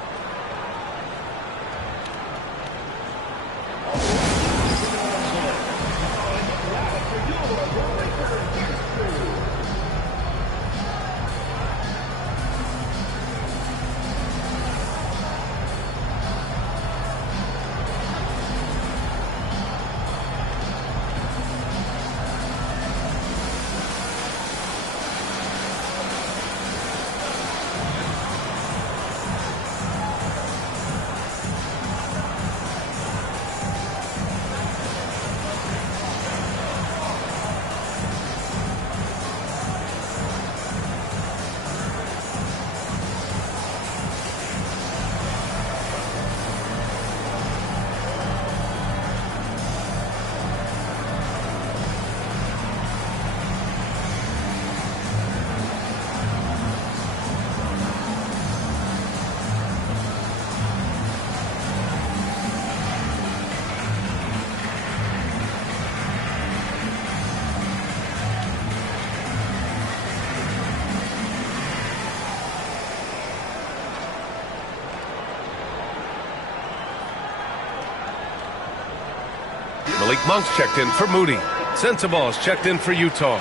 Malik Monk's checked in for Moody. Sensabaugh's checked in for Utah.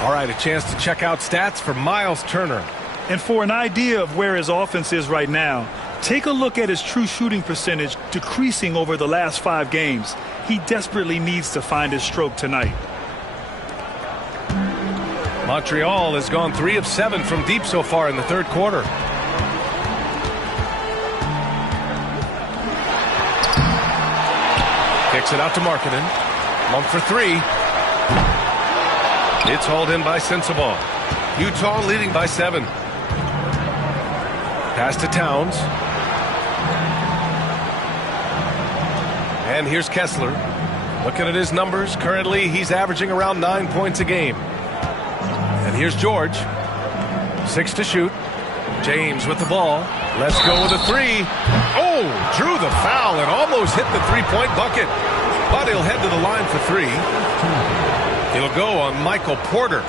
All right, a chance to check out stats for Miles Turner. And for an idea of where his offense is right now, take a look at his true shooting percentage decreasing over the last 5 games. He desperately needs to find his stroke tonight. Montreal has gone 3 of 7 from deep so far in the third quarter. Kicks it out to Markkanen. Monk for 3. It's hauled in by Sensabaugh. Utah leading by 7. Pass to Towns. And here's Kessler. Looking at his numbers, currently he's averaging around 9 points a game. And here's George. 6 to shoot. James with the ball. Let's go with a 3. Oh, drew the foul and almost hit the three-point bucket. But he'll head to the line for 3. He'll go on Michael Porter.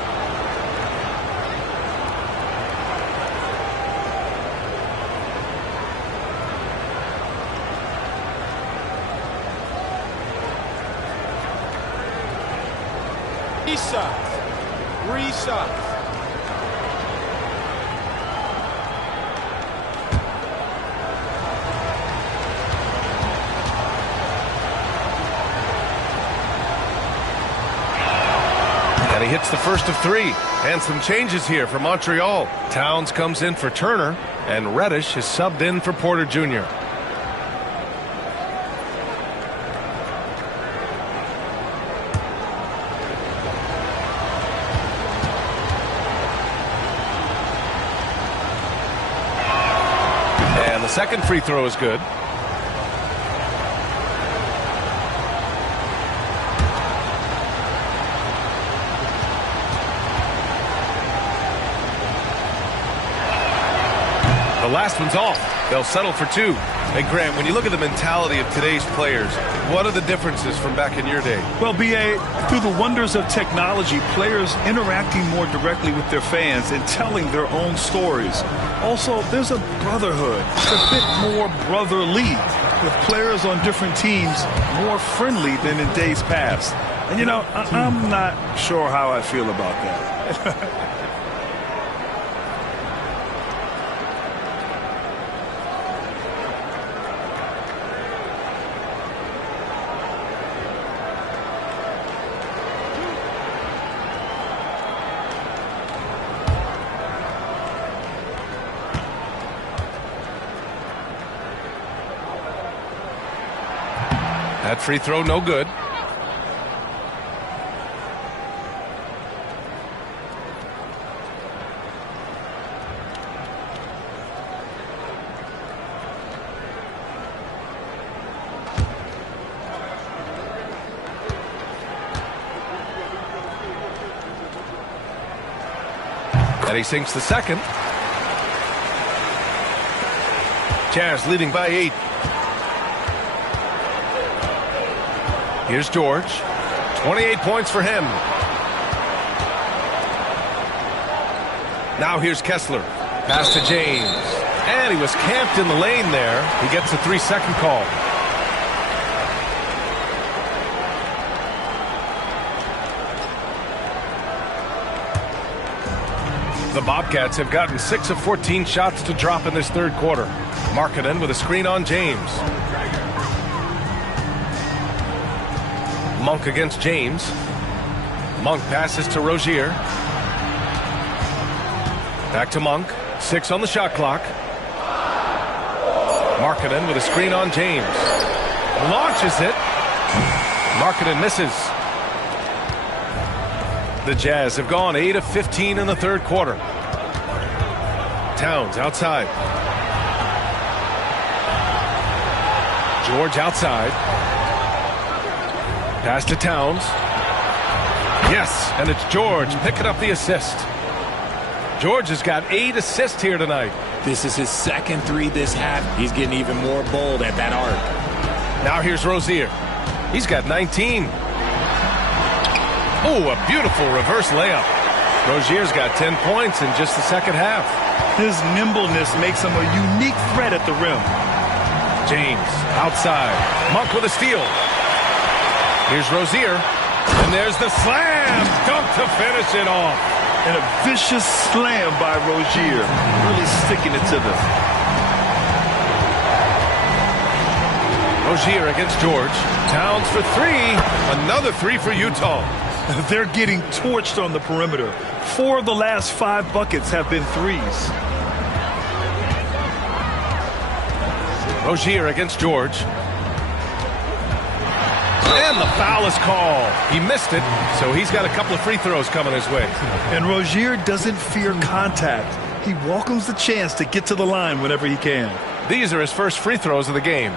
Reset. And he hits the first of 3. And some changes here for Montreal. Towns comes in for Turner, and Reddish is subbed in for Porter Jr. And the second free throw is good. The last one's off. They'll settle for 2. Hey, Grant, when you look at the mentality of today's players, what are the differences from back in your day? Well, B.A., through the wonders of technology, players interacting more directly with their fans and telling their own stories. Also, there's a brotherhood. It's a bit more brotherly, with players on different teams more friendly than in days past. And, you know, I'm not sure how I feel about that. That free throw, no good. And he sinks the second. Jazz leading by 8. Here's George. 28 points for him. Now here's Kessler. Pass to James. And he was camped in the lane there. He gets a 3-second call. The Bobcats have gotten 6 of 14 shots to drop in this third quarter. Markkanen with a screen on James. Monk against James. Monk passes to Rozier. Back to Monk. 6 on the shot clock. Markkanen with a screen on James. Launches it. Markkanen misses. The Jazz have gone 8 of 15 in the third quarter. Towns outside. George outside. Pass to Towns. Yes, and it's George picking up the assist. George has got 8 assists here tonight. This is his second 3 this half. He's getting even more bold at that arc. Now here's Rozier. He's got 19. Oh, a beautiful reverse layup. Rozier's got 10 points in just the second half. His nimbleness makes him a unique threat at the rim. James outside. Monk with a steal. Here's Rozier. And there's the slam dunk to finish it off. And a vicious slam by Rozier. Really sticking it to them. Rozier against George. Towns for 3. Another 3 for Utah. They're getting torched on the perimeter. 4 of the last 5 buckets have been threes. Rozier against George. And the foul is called. He missed it, so he's got a couple of free throws coming his way. And Rozier doesn't fear contact. He welcomes the chance to get to the line whenever he can. These are his first free throws of the game.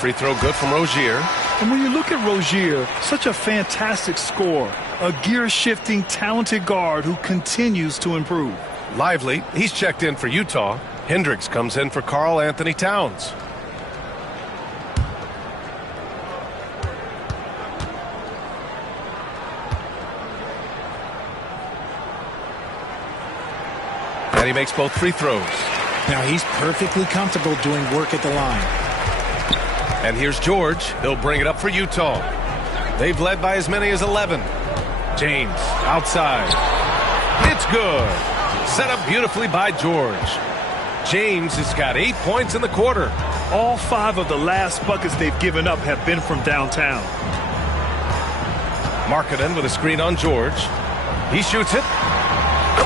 Free throw good from Rozier. And when you look at Rozier, such a fantastic scorer, a gear-shifting, talented guard who continues to improve. Lively, he's checked in for Utah. Hendricks comes in for Karl Anthony Towns. And he makes both free throws. Now he's perfectly comfortable doing work at the line. And here's George. He'll bring it up for Utah. They've led by as many as 11. James outside. It's good. Set up beautifully by George. James has got 8 points in the quarter. All 5 of the last buckets they've given up have been from downtown. Markkanen with a screen on George. He shoots it.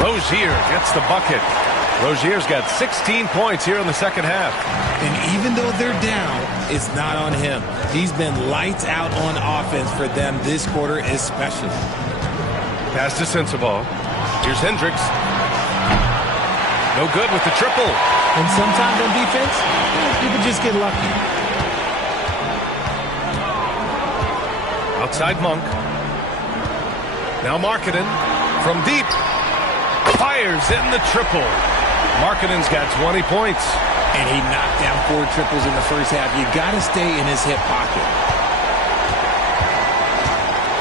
Rozier gets the bucket. Rozier's got 16 points here in the second half. And even though they're down, it's not on him. He's been lights out on offense for them this quarter especially. Pass to Sensabaugh. Here's Hendricks. No good with the triple. And sometimes on defense, you can just get lucky. Outside Monk. Now Markkanen from deep. Fires in the triple. Markkanen's got 20 points. And he knocked down 4 triples in the first half. You got to stay in his hip pocket.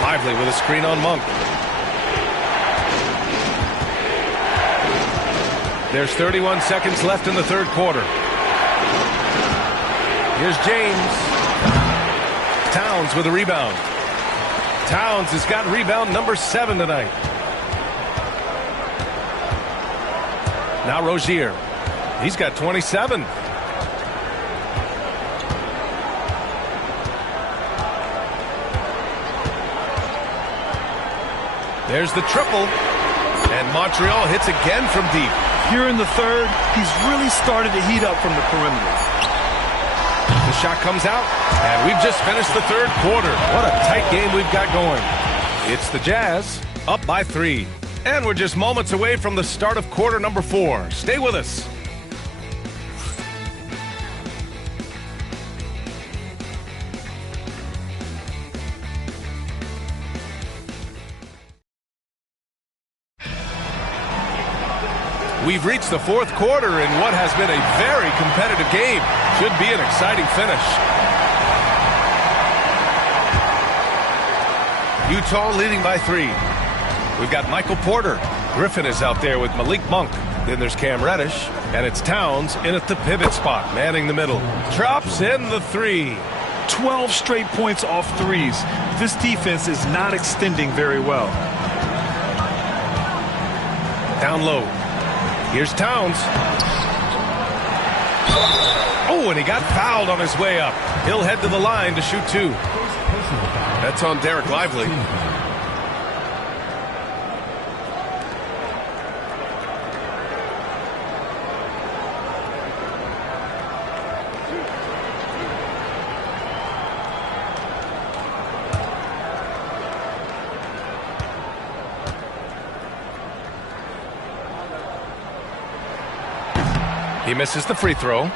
Lively with a screen on Monk. There's 31 seconds left in the third quarter. Here's James. Towns with a rebound. Towns has got rebound number 7 tonight. Now Rozier. He's got 27. There's the triple. And Montreal hits again from deep. Here in the third, he's really started to heat up from the perimeter. The shot comes out, and we've just finished the third quarter. What a tight game we've got going. It's the Jazz up by 3. And we're just moments away from the start of quarter number 4. Stay with us. We've reached the fourth quarter in what has been a very competitive game. Should be an exciting finish. Utah leading by 3. We've got Michael Porter. Griffin is out there with Malik Monk. Then there's Cam Reddish. And it's Towns in at the pivot spot, manning the middle. Drops in the 3. 12 straight points off threes. This defense is not extending very well. Down low. Here's Towns. Oh, and he got fouled on his way up. He'll head to the line to shoot 2. That's on Derek Lively. He misses the free throw.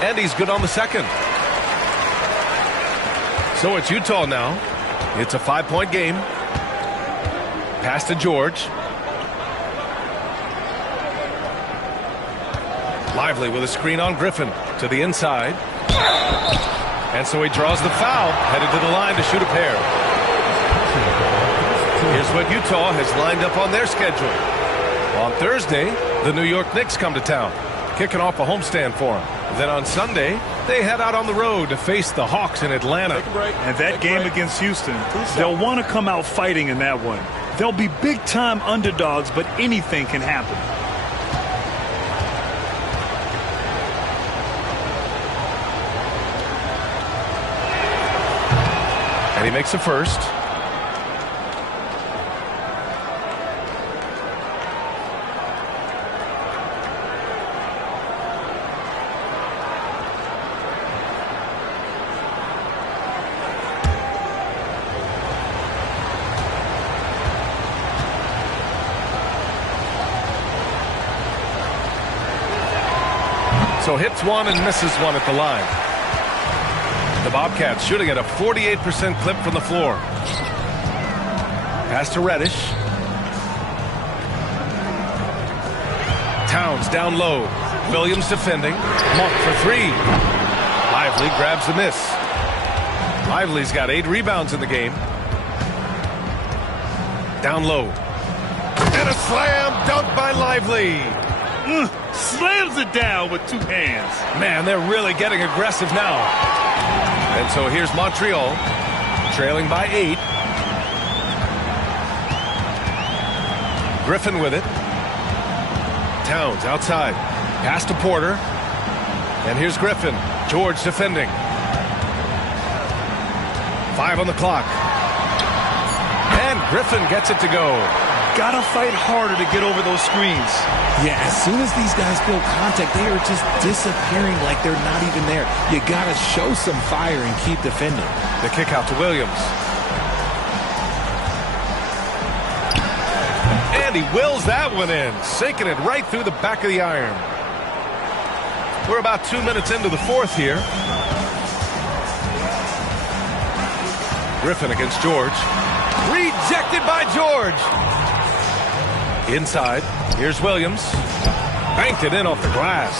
And he's good on the second. So it's Utah now. It's a 5-point game. Pass to George. Lively with a screen on Griffin to the inside. And so he draws the foul, headed to the line to shoot a pair. Here's what Utah has lined up on their schedule. On Thursday, the New York Knicks come to town, kicking off a homestand for them. Then on Sunday, they head out on the road to face the Hawks in Atlanta. And that game against Houston, they'll want to come out fighting in that one. They'll be big-time underdogs, but anything can happen. And he makes the first. So hits one and misses one at the line. The Bobcats shooting at a 48% clip from the floor. Pass to Reddish. Towns down low. Williams defending. Monk for 3. Lively grabs the miss. Lively's got 8 rebounds in the game. Down low. And a slam dunk by Lively. Slams it down with 2 hands. Man, they're really getting aggressive now. And so here's Montreal, trailing by 8. Griffin with it. Towns outside. Pass to Porter. And here's Griffin. George defending. 5 on the clock. Griffin gets it to go. Gotta fight harder to get over those screens. Yeah, as soon as these guys feel contact, they are just disappearing like they're not even there. You gotta show some fire and keep defending. The kick out to Williams. And he wills that one in, sinking it right through the back of the iron. We're about 2 minutes into the fourth here. Griffin against George. Rejected by George. Inside, here's Williams. Banked it in off the glass.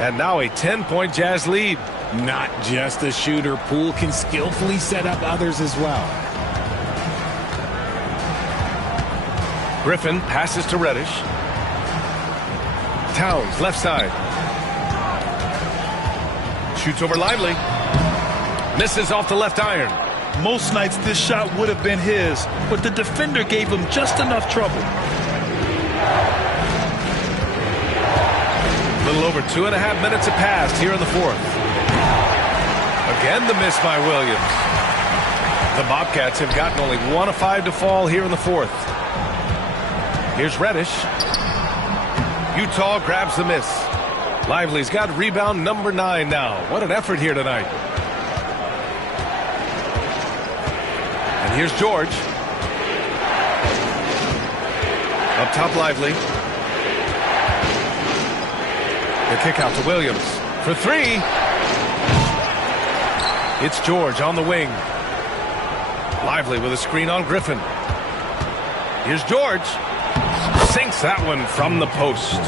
And now a 10-point Jazz lead. Not just a shooter, Poole can skillfully set up others as well. Griffin passes to Reddish. Towns, left side. Shoots over Lively. Misses off the left iron. Most nights this shot would have been his, but the defender gave him just enough trouble. A little over 2.5 minutes have passed here in the fourth. Again the miss by Williams. The Bobcats have gotten only 1 of 5 to fall here in the fourth. Here's Reddish. Utah grabs the miss. Lively's got rebound number 9 now. What an effort here tonight. And here's George. Up top, Lively. The kick out to Williams. For 3. It's George on the wing. Lively with a screen on Griffin. Here's George. Sinks that one from the post.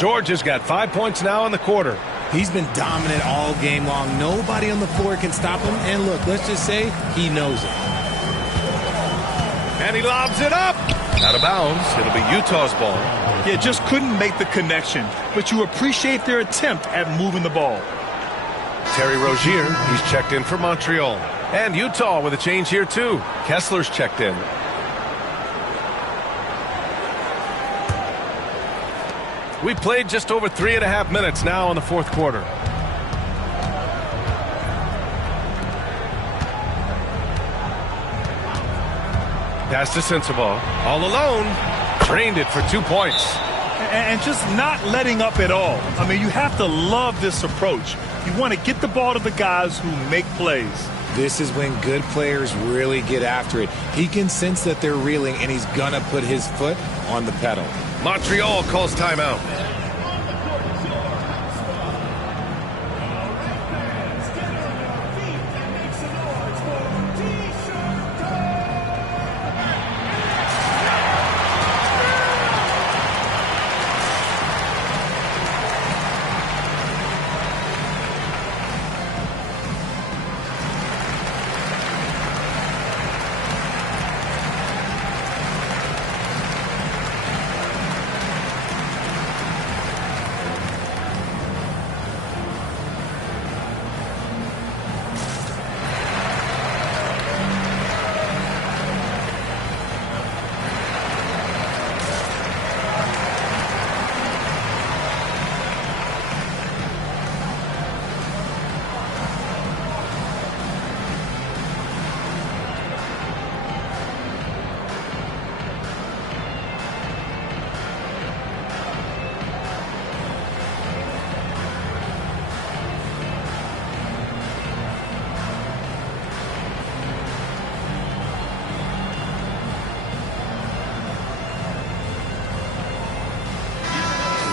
George has got 5 points now in the quarter. He's been dominant all game long. Nobody on the floor can stop him. And look, let's just say he knows it. And he lobs it up. Out of bounds. It'll be Utah's ball. Yeah, just couldn't make the connection. But you appreciate their attempt at moving the ball. Terry Rozier, he's checked in for Montreal. And Utah with a change here too. Kessler's checked in. We played just over 3.5 minutes now in the fourth quarter. Pass to Sensabaugh. All alone. Drained it for 2 points. And just not letting up at all. I mean, you have to love this approach. You want to get the ball to the guys who make plays. This is when good players really get after it. He can sense that they're reeling, and he's going to put his foot on the pedal. Montreal calls timeout.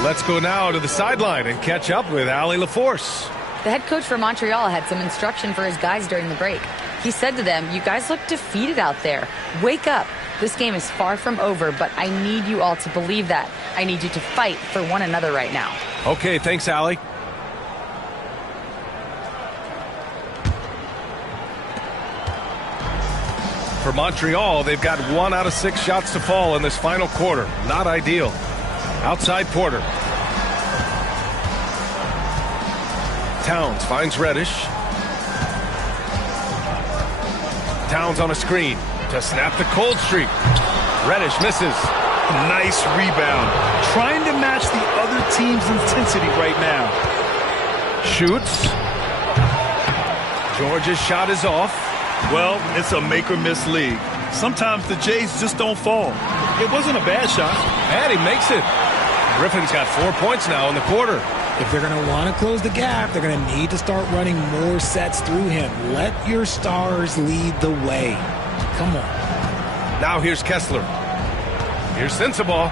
Let's go now to the sideline and catch up with Allie LaForce. The head coach for Montreal had some instruction for his guys during the break. He said to them, "You guys look defeated out there. Wake up. This game is far from over, but I need you all to believe that. I need you to fight for one another right now." Okay, thanks, Allie. For Montreal, they've got 1 out of 6 shots to fall in this final quarter. Not ideal. Outside Porter. Towns finds Reddish. Towns on a screen to snap the cold streak. Reddish misses. Nice rebound. Trying to match the other team's intensity right now. Shoots. George's shot is off. Well, it's a make or miss league. Sometimes the Jays just don't fall. It wasn't a bad shot. And he makes it. Griffin's got 4 points now in the quarter. If they're going to want to close the gap, they're going to need to start running more sets through him. Let your stars lead the way. Come on. Now here's Kessler. Here's Sensabaugh.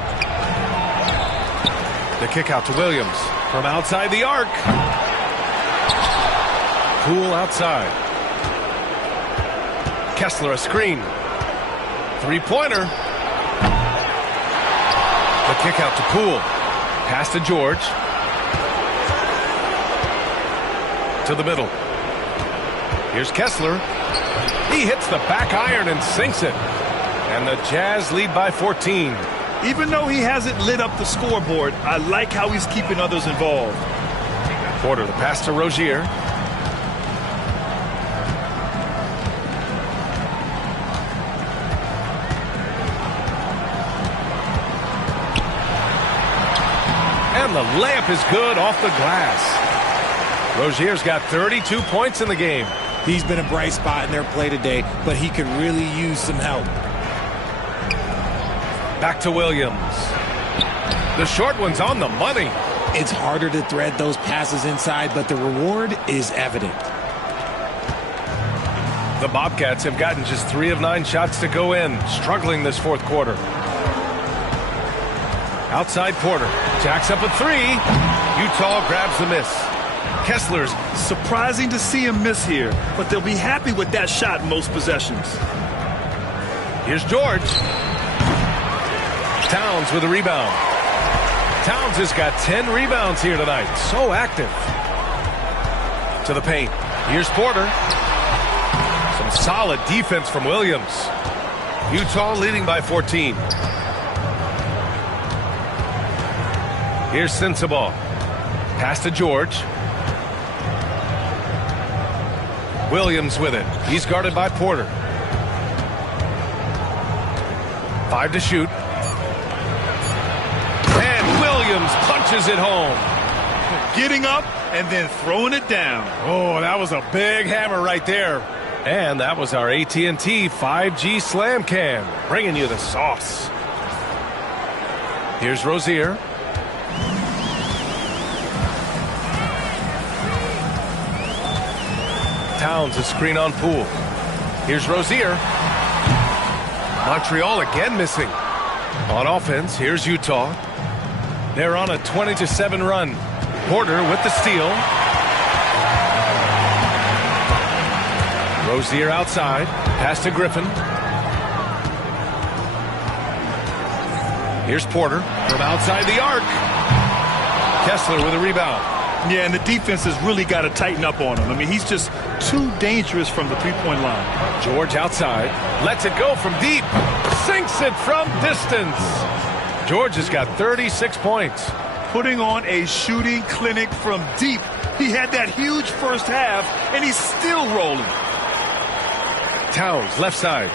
The kick out to Williams from outside the arc. Poole outside. Kessler a screen. Three-pointer. The kick out to Poole. Pass to George. To the middle. Here's Kessler. He hits the back iron and sinks it. And the Jazz lead by 14. Even though he hasn't lit up the scoreboard, I like how he's keeping others involved. Porter, the pass to Rozier. And the layup is good off the glass. Rozier's got 32 points in the game. He's been a bright spot in their play today, but he could really use some help. Back to Williams. The short one's on the money. It's harder to thread those passes inside, but the reward is evident. The Bobcats have gotten just 3 of 9 shots to go in, struggling this fourth quarter. Outside Porter. Jacks up a 3. Utah grabs the miss. Kessler's surprising to see him miss here, but they'll be happy with that shot most possessions. Here's George. Towns with a rebound. Towns has got 10 rebounds here tonight. So active. To the paint. Here's Porter. Some solid defense from Williams. Utah leading by 14. Here's Sensabaugh. Pass to George. Williams with it. He's guarded by Porter. 5 to shoot. And Williams punches it home. Getting up and then throwing it down. Oh, that was a big hammer right there. And that was our AT&T 5G Slam Cam, bringing you the sauce. Here's Rozier. Towns a screen on Poole. Here's Rozier. Montreal again missing. On offense, here's Utah. They're on a 20-7 run. Porter with the steal. Rozier outside. Pass to Griffin. Here's Porter from outside the arc. Kessler with a rebound. Yeah, and the defense has really got to tighten up on him. I mean, he's just too dangerous from the three-point line. George outside. Lets it go from deep. Sinks it from distance. George has got 36 points. Putting on a shooting clinic from deep. He had that huge first half, and he's still rolling. Towns, left side.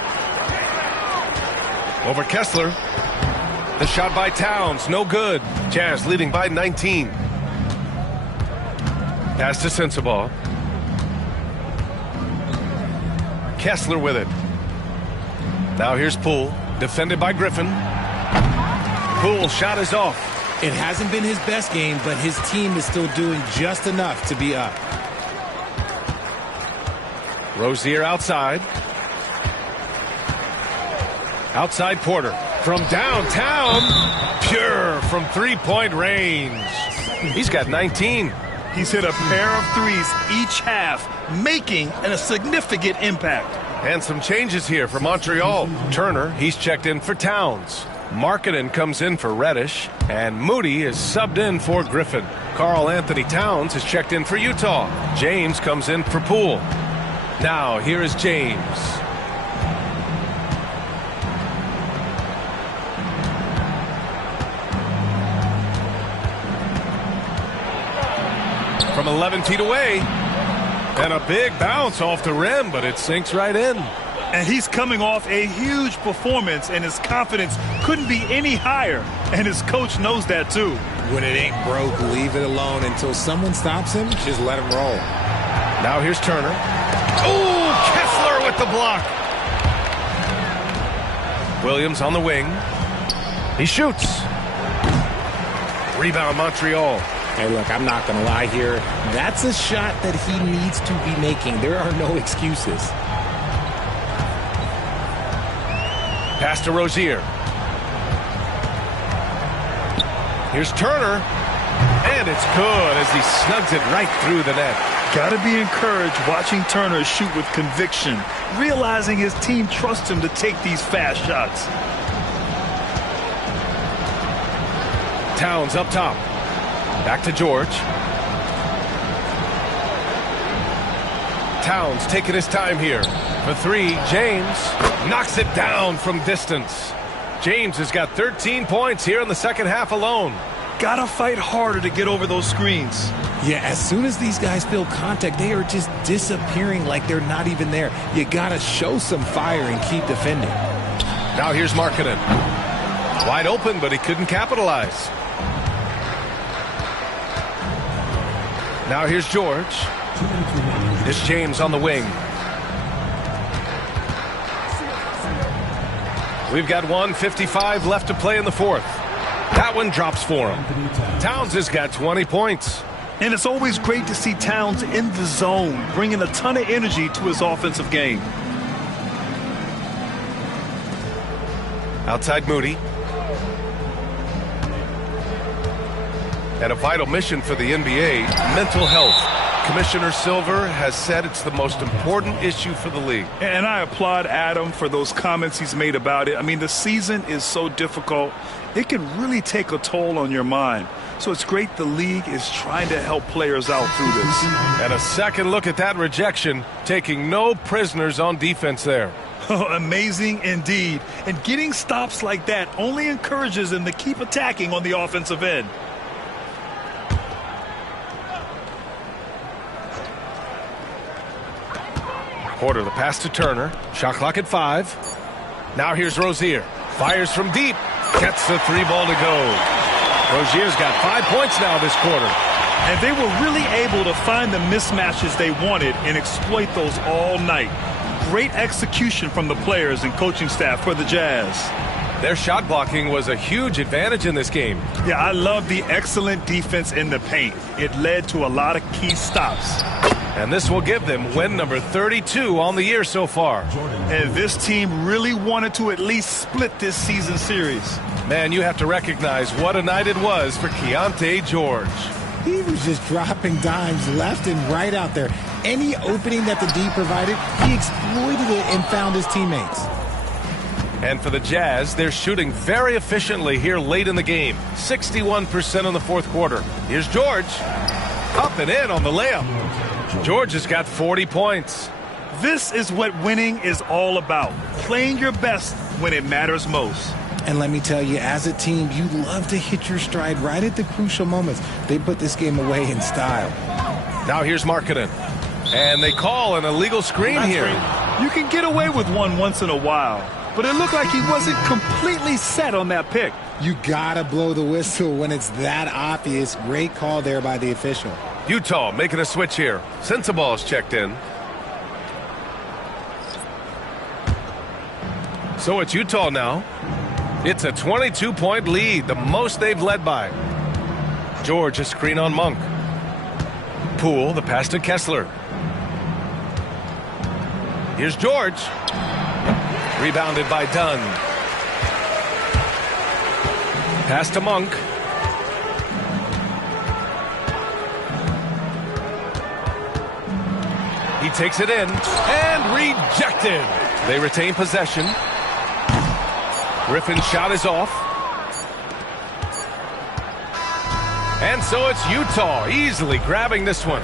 Over Kessler. The shot by Towns, no good. Jazz leading by 19. Pass to Sensabaugh. Kessler with it. Now here's Poole, defended by Griffin. Poole's shot is off. It hasn't been his best game, but his team is still doing just enough to be up. Rozier outside. Outside Porter. From downtown. Pure from three-point range. He's got 19. He's hit a pair of threes each half, making a significant impact. And some changes here for Montreal. Turner, he's checked in for Towns. Markkanen comes in for Reddish. And Moody is subbed in for Griffin. Karl Anthony Towns is checked in for Utah. James comes in for Poole. Now, here is James. From 11 feet away. And a big bounce off the rim, but it sinks right in. And he's coming off a huge performance, and his confidence couldn't be any higher. And his coach knows that, too. When it ain't broke, leave it alone until someone stops him. Just let him roll. Now here's Turner. Oh, Kessler with the block. Williams on the wing. He shoots. Rebound Montreal. Hey, look, I'm not going to lie here. That's a shot that he needs to be making. There are no excuses. Pass to Rozier. Here's Turner. And it's good as he snugs it right through the net. Got to be encouraged watching Turner shoot with conviction, realizing his team trusts him to take these fast shots. Towns up top. Back to George. Towns taking his time here. For three, James knocks it down from distance. James has got 13 points here in the second half alone. Gotta fight harder to get over those screens. Yeah, as soon as these guys feel contact, they are just disappearing like they're not even there. You gotta show some fire and keep defending. Now here's Markkanen. Wide open, but he couldn't capitalize. Now here's George. It's James on the wing. We've got 1:55 left to play in the fourth. That one drops for him. Towns has got 20 points. And it's always great to see Towns in the zone, bringing a ton of energy to his offensive game. Outside Moody. And a vital mission for the NBA, mental health. Commissioner Silver has said it's the most important issue for the league. And I applaud Adam for those comments he's made about it. I mean, the season is so difficult. It can really take a toll on your mind. So it's great the league is trying to help players out through this. And a second look at that rejection, taking no prisoners on defense there. Amazing indeed. And getting stops like that only encourages them to keep attacking on the offensive end. Porter, the pass to Turner. Shot clock at 5. Now here's Rozier. Fires from deep. Gets the three ball to go. Rozier's got 5 points now this quarter. And they were really able to find the mismatches they wanted and exploit those all night. Great execution from the players and coaching staff for the Jazz. Their shot blocking was a huge advantage in this game. Yeah, I love the excellent defense in the paint. It led to a lot of key stops. And this will give them win number 32 on the year so far. And this team really wanted to at least split this season series. Man, you have to recognize what a night it was for Keontae George. He was just dropping dimes left and right out there. Any opening that the D provided, he exploited it and found his teammates. And for the Jazz, they're shooting very efficiently here late in the game. 61% in the fourth quarter. Here's George. Up and in on the layup. George has got 40 points. This is what winning is all about. Playing your best when it matters most. And let me tell you, as a team, you love to hit your stride right at the crucial moments. They put this game away in style. Now here's Markkanen. And they call an illegal screen here. You can get away with one once in a while, but it looked like he wasn't completely set on that pick. You gotta blow the whistle when it's that obvious. Great call there by the official. Utah making a switch here. Sensaball's checked in. So it's Utah now. It's a 22-point lead, the most they've led by. George, a screen on Monk. Poole, the pass to Kessler. Here's George. Rebounded by Dunn. Pass to Monk. He takes it in and rejected. They retain possession. Griffin's shot is off. And so it's Utah easily grabbing this one.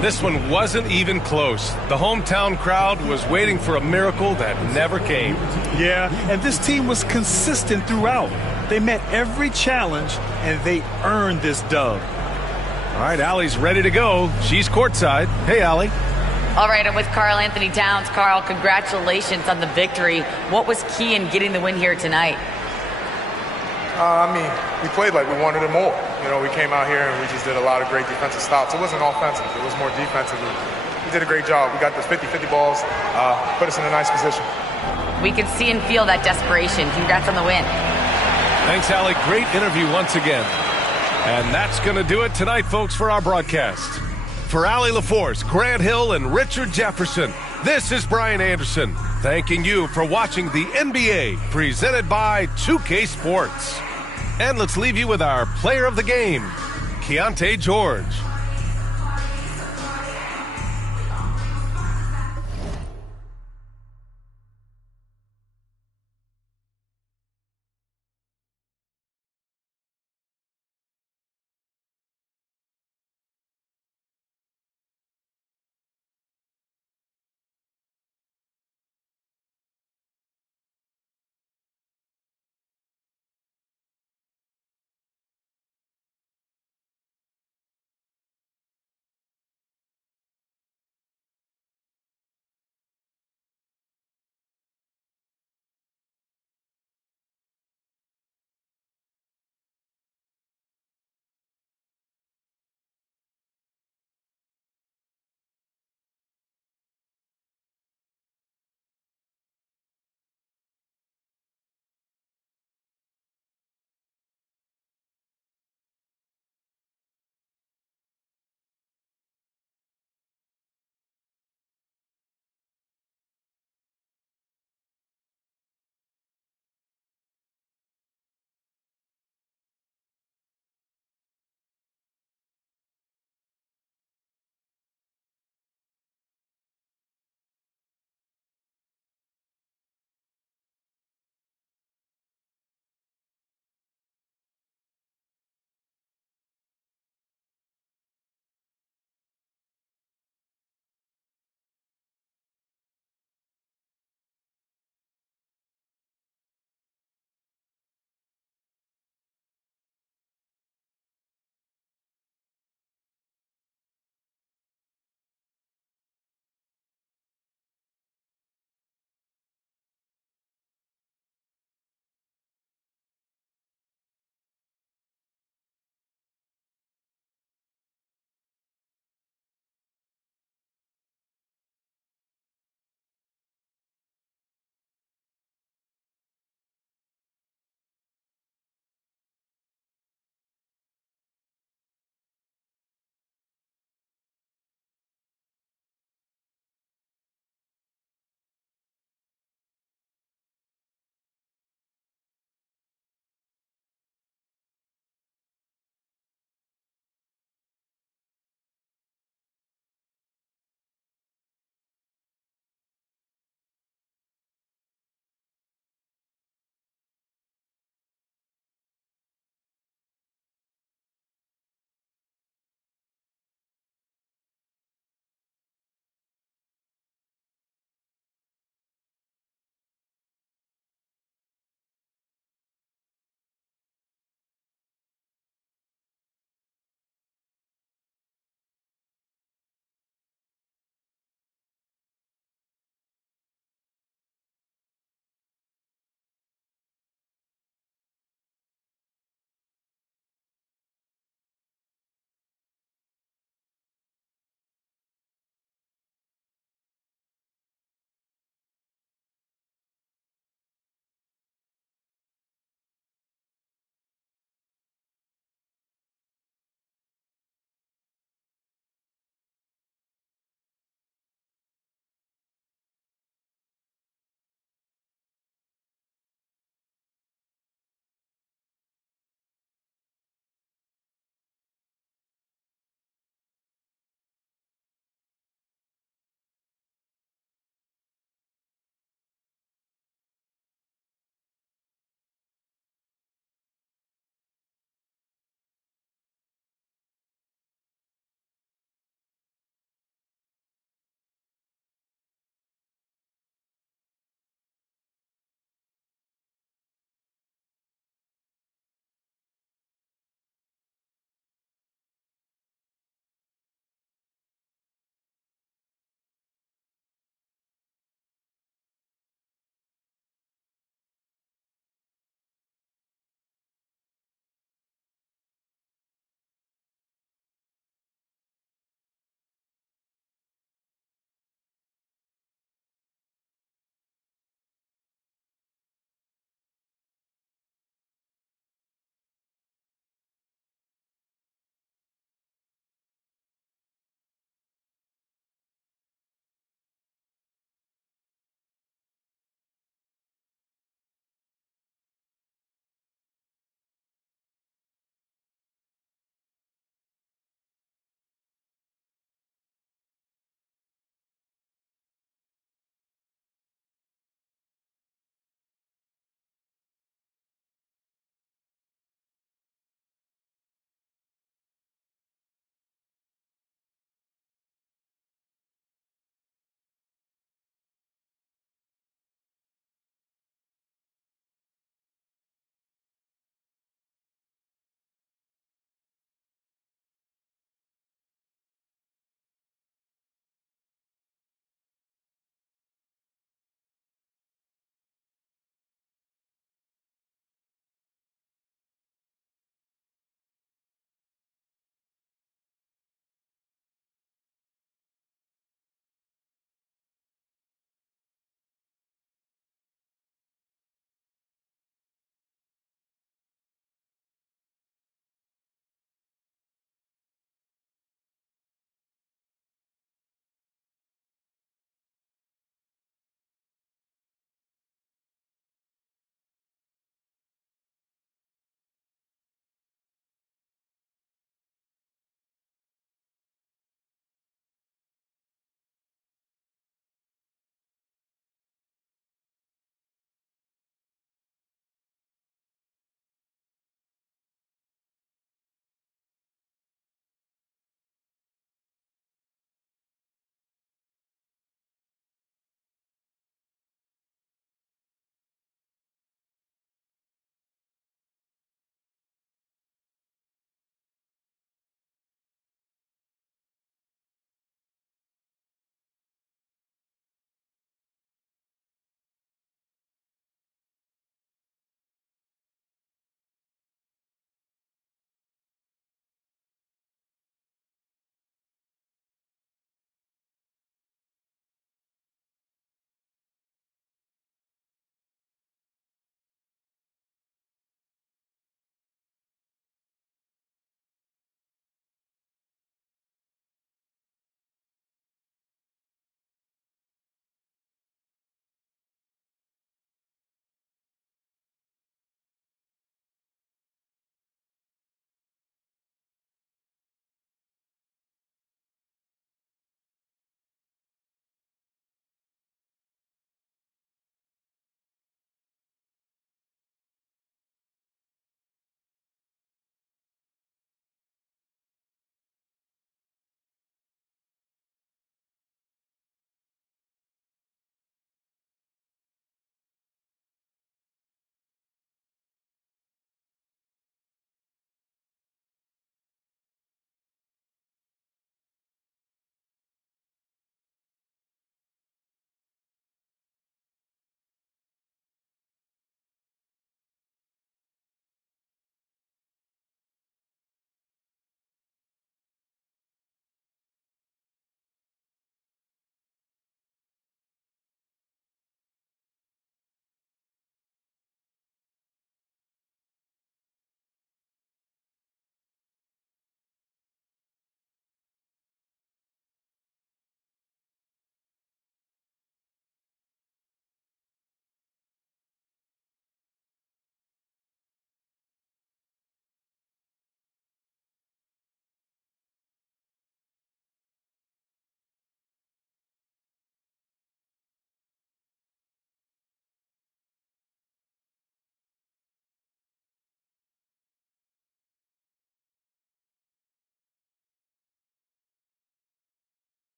This one wasn't even close. The hometown crowd was waiting for a miracle that never came. Yeah, and this team was consistent throughout. They met every challenge, and they earned this dub. All right, Allie's ready to go. She's courtside. Hey, Allie. All right, I'm with Karl Anthony Towns. Karl, congratulations on the victory. What was key in getting the win here tonight? We played like we wanted it more. You know, we came out here and we just did a lot of great defensive stops. It wasn't offensive. It was more defensively. We did a great job. We got those 50-50 balls, put us in a nice position. We could see and feel that desperation. Congrats on the win. Thanks, Allie. Great interview once again. And that's going to do it tonight, folks, for our broadcast. For Allie LaForce, Grant Hill, and Richard Jefferson, this is Brian Anderson, thanking you for watching the NBA presented by 2K Sports. And let's leave you with our player of the game, Keontae George.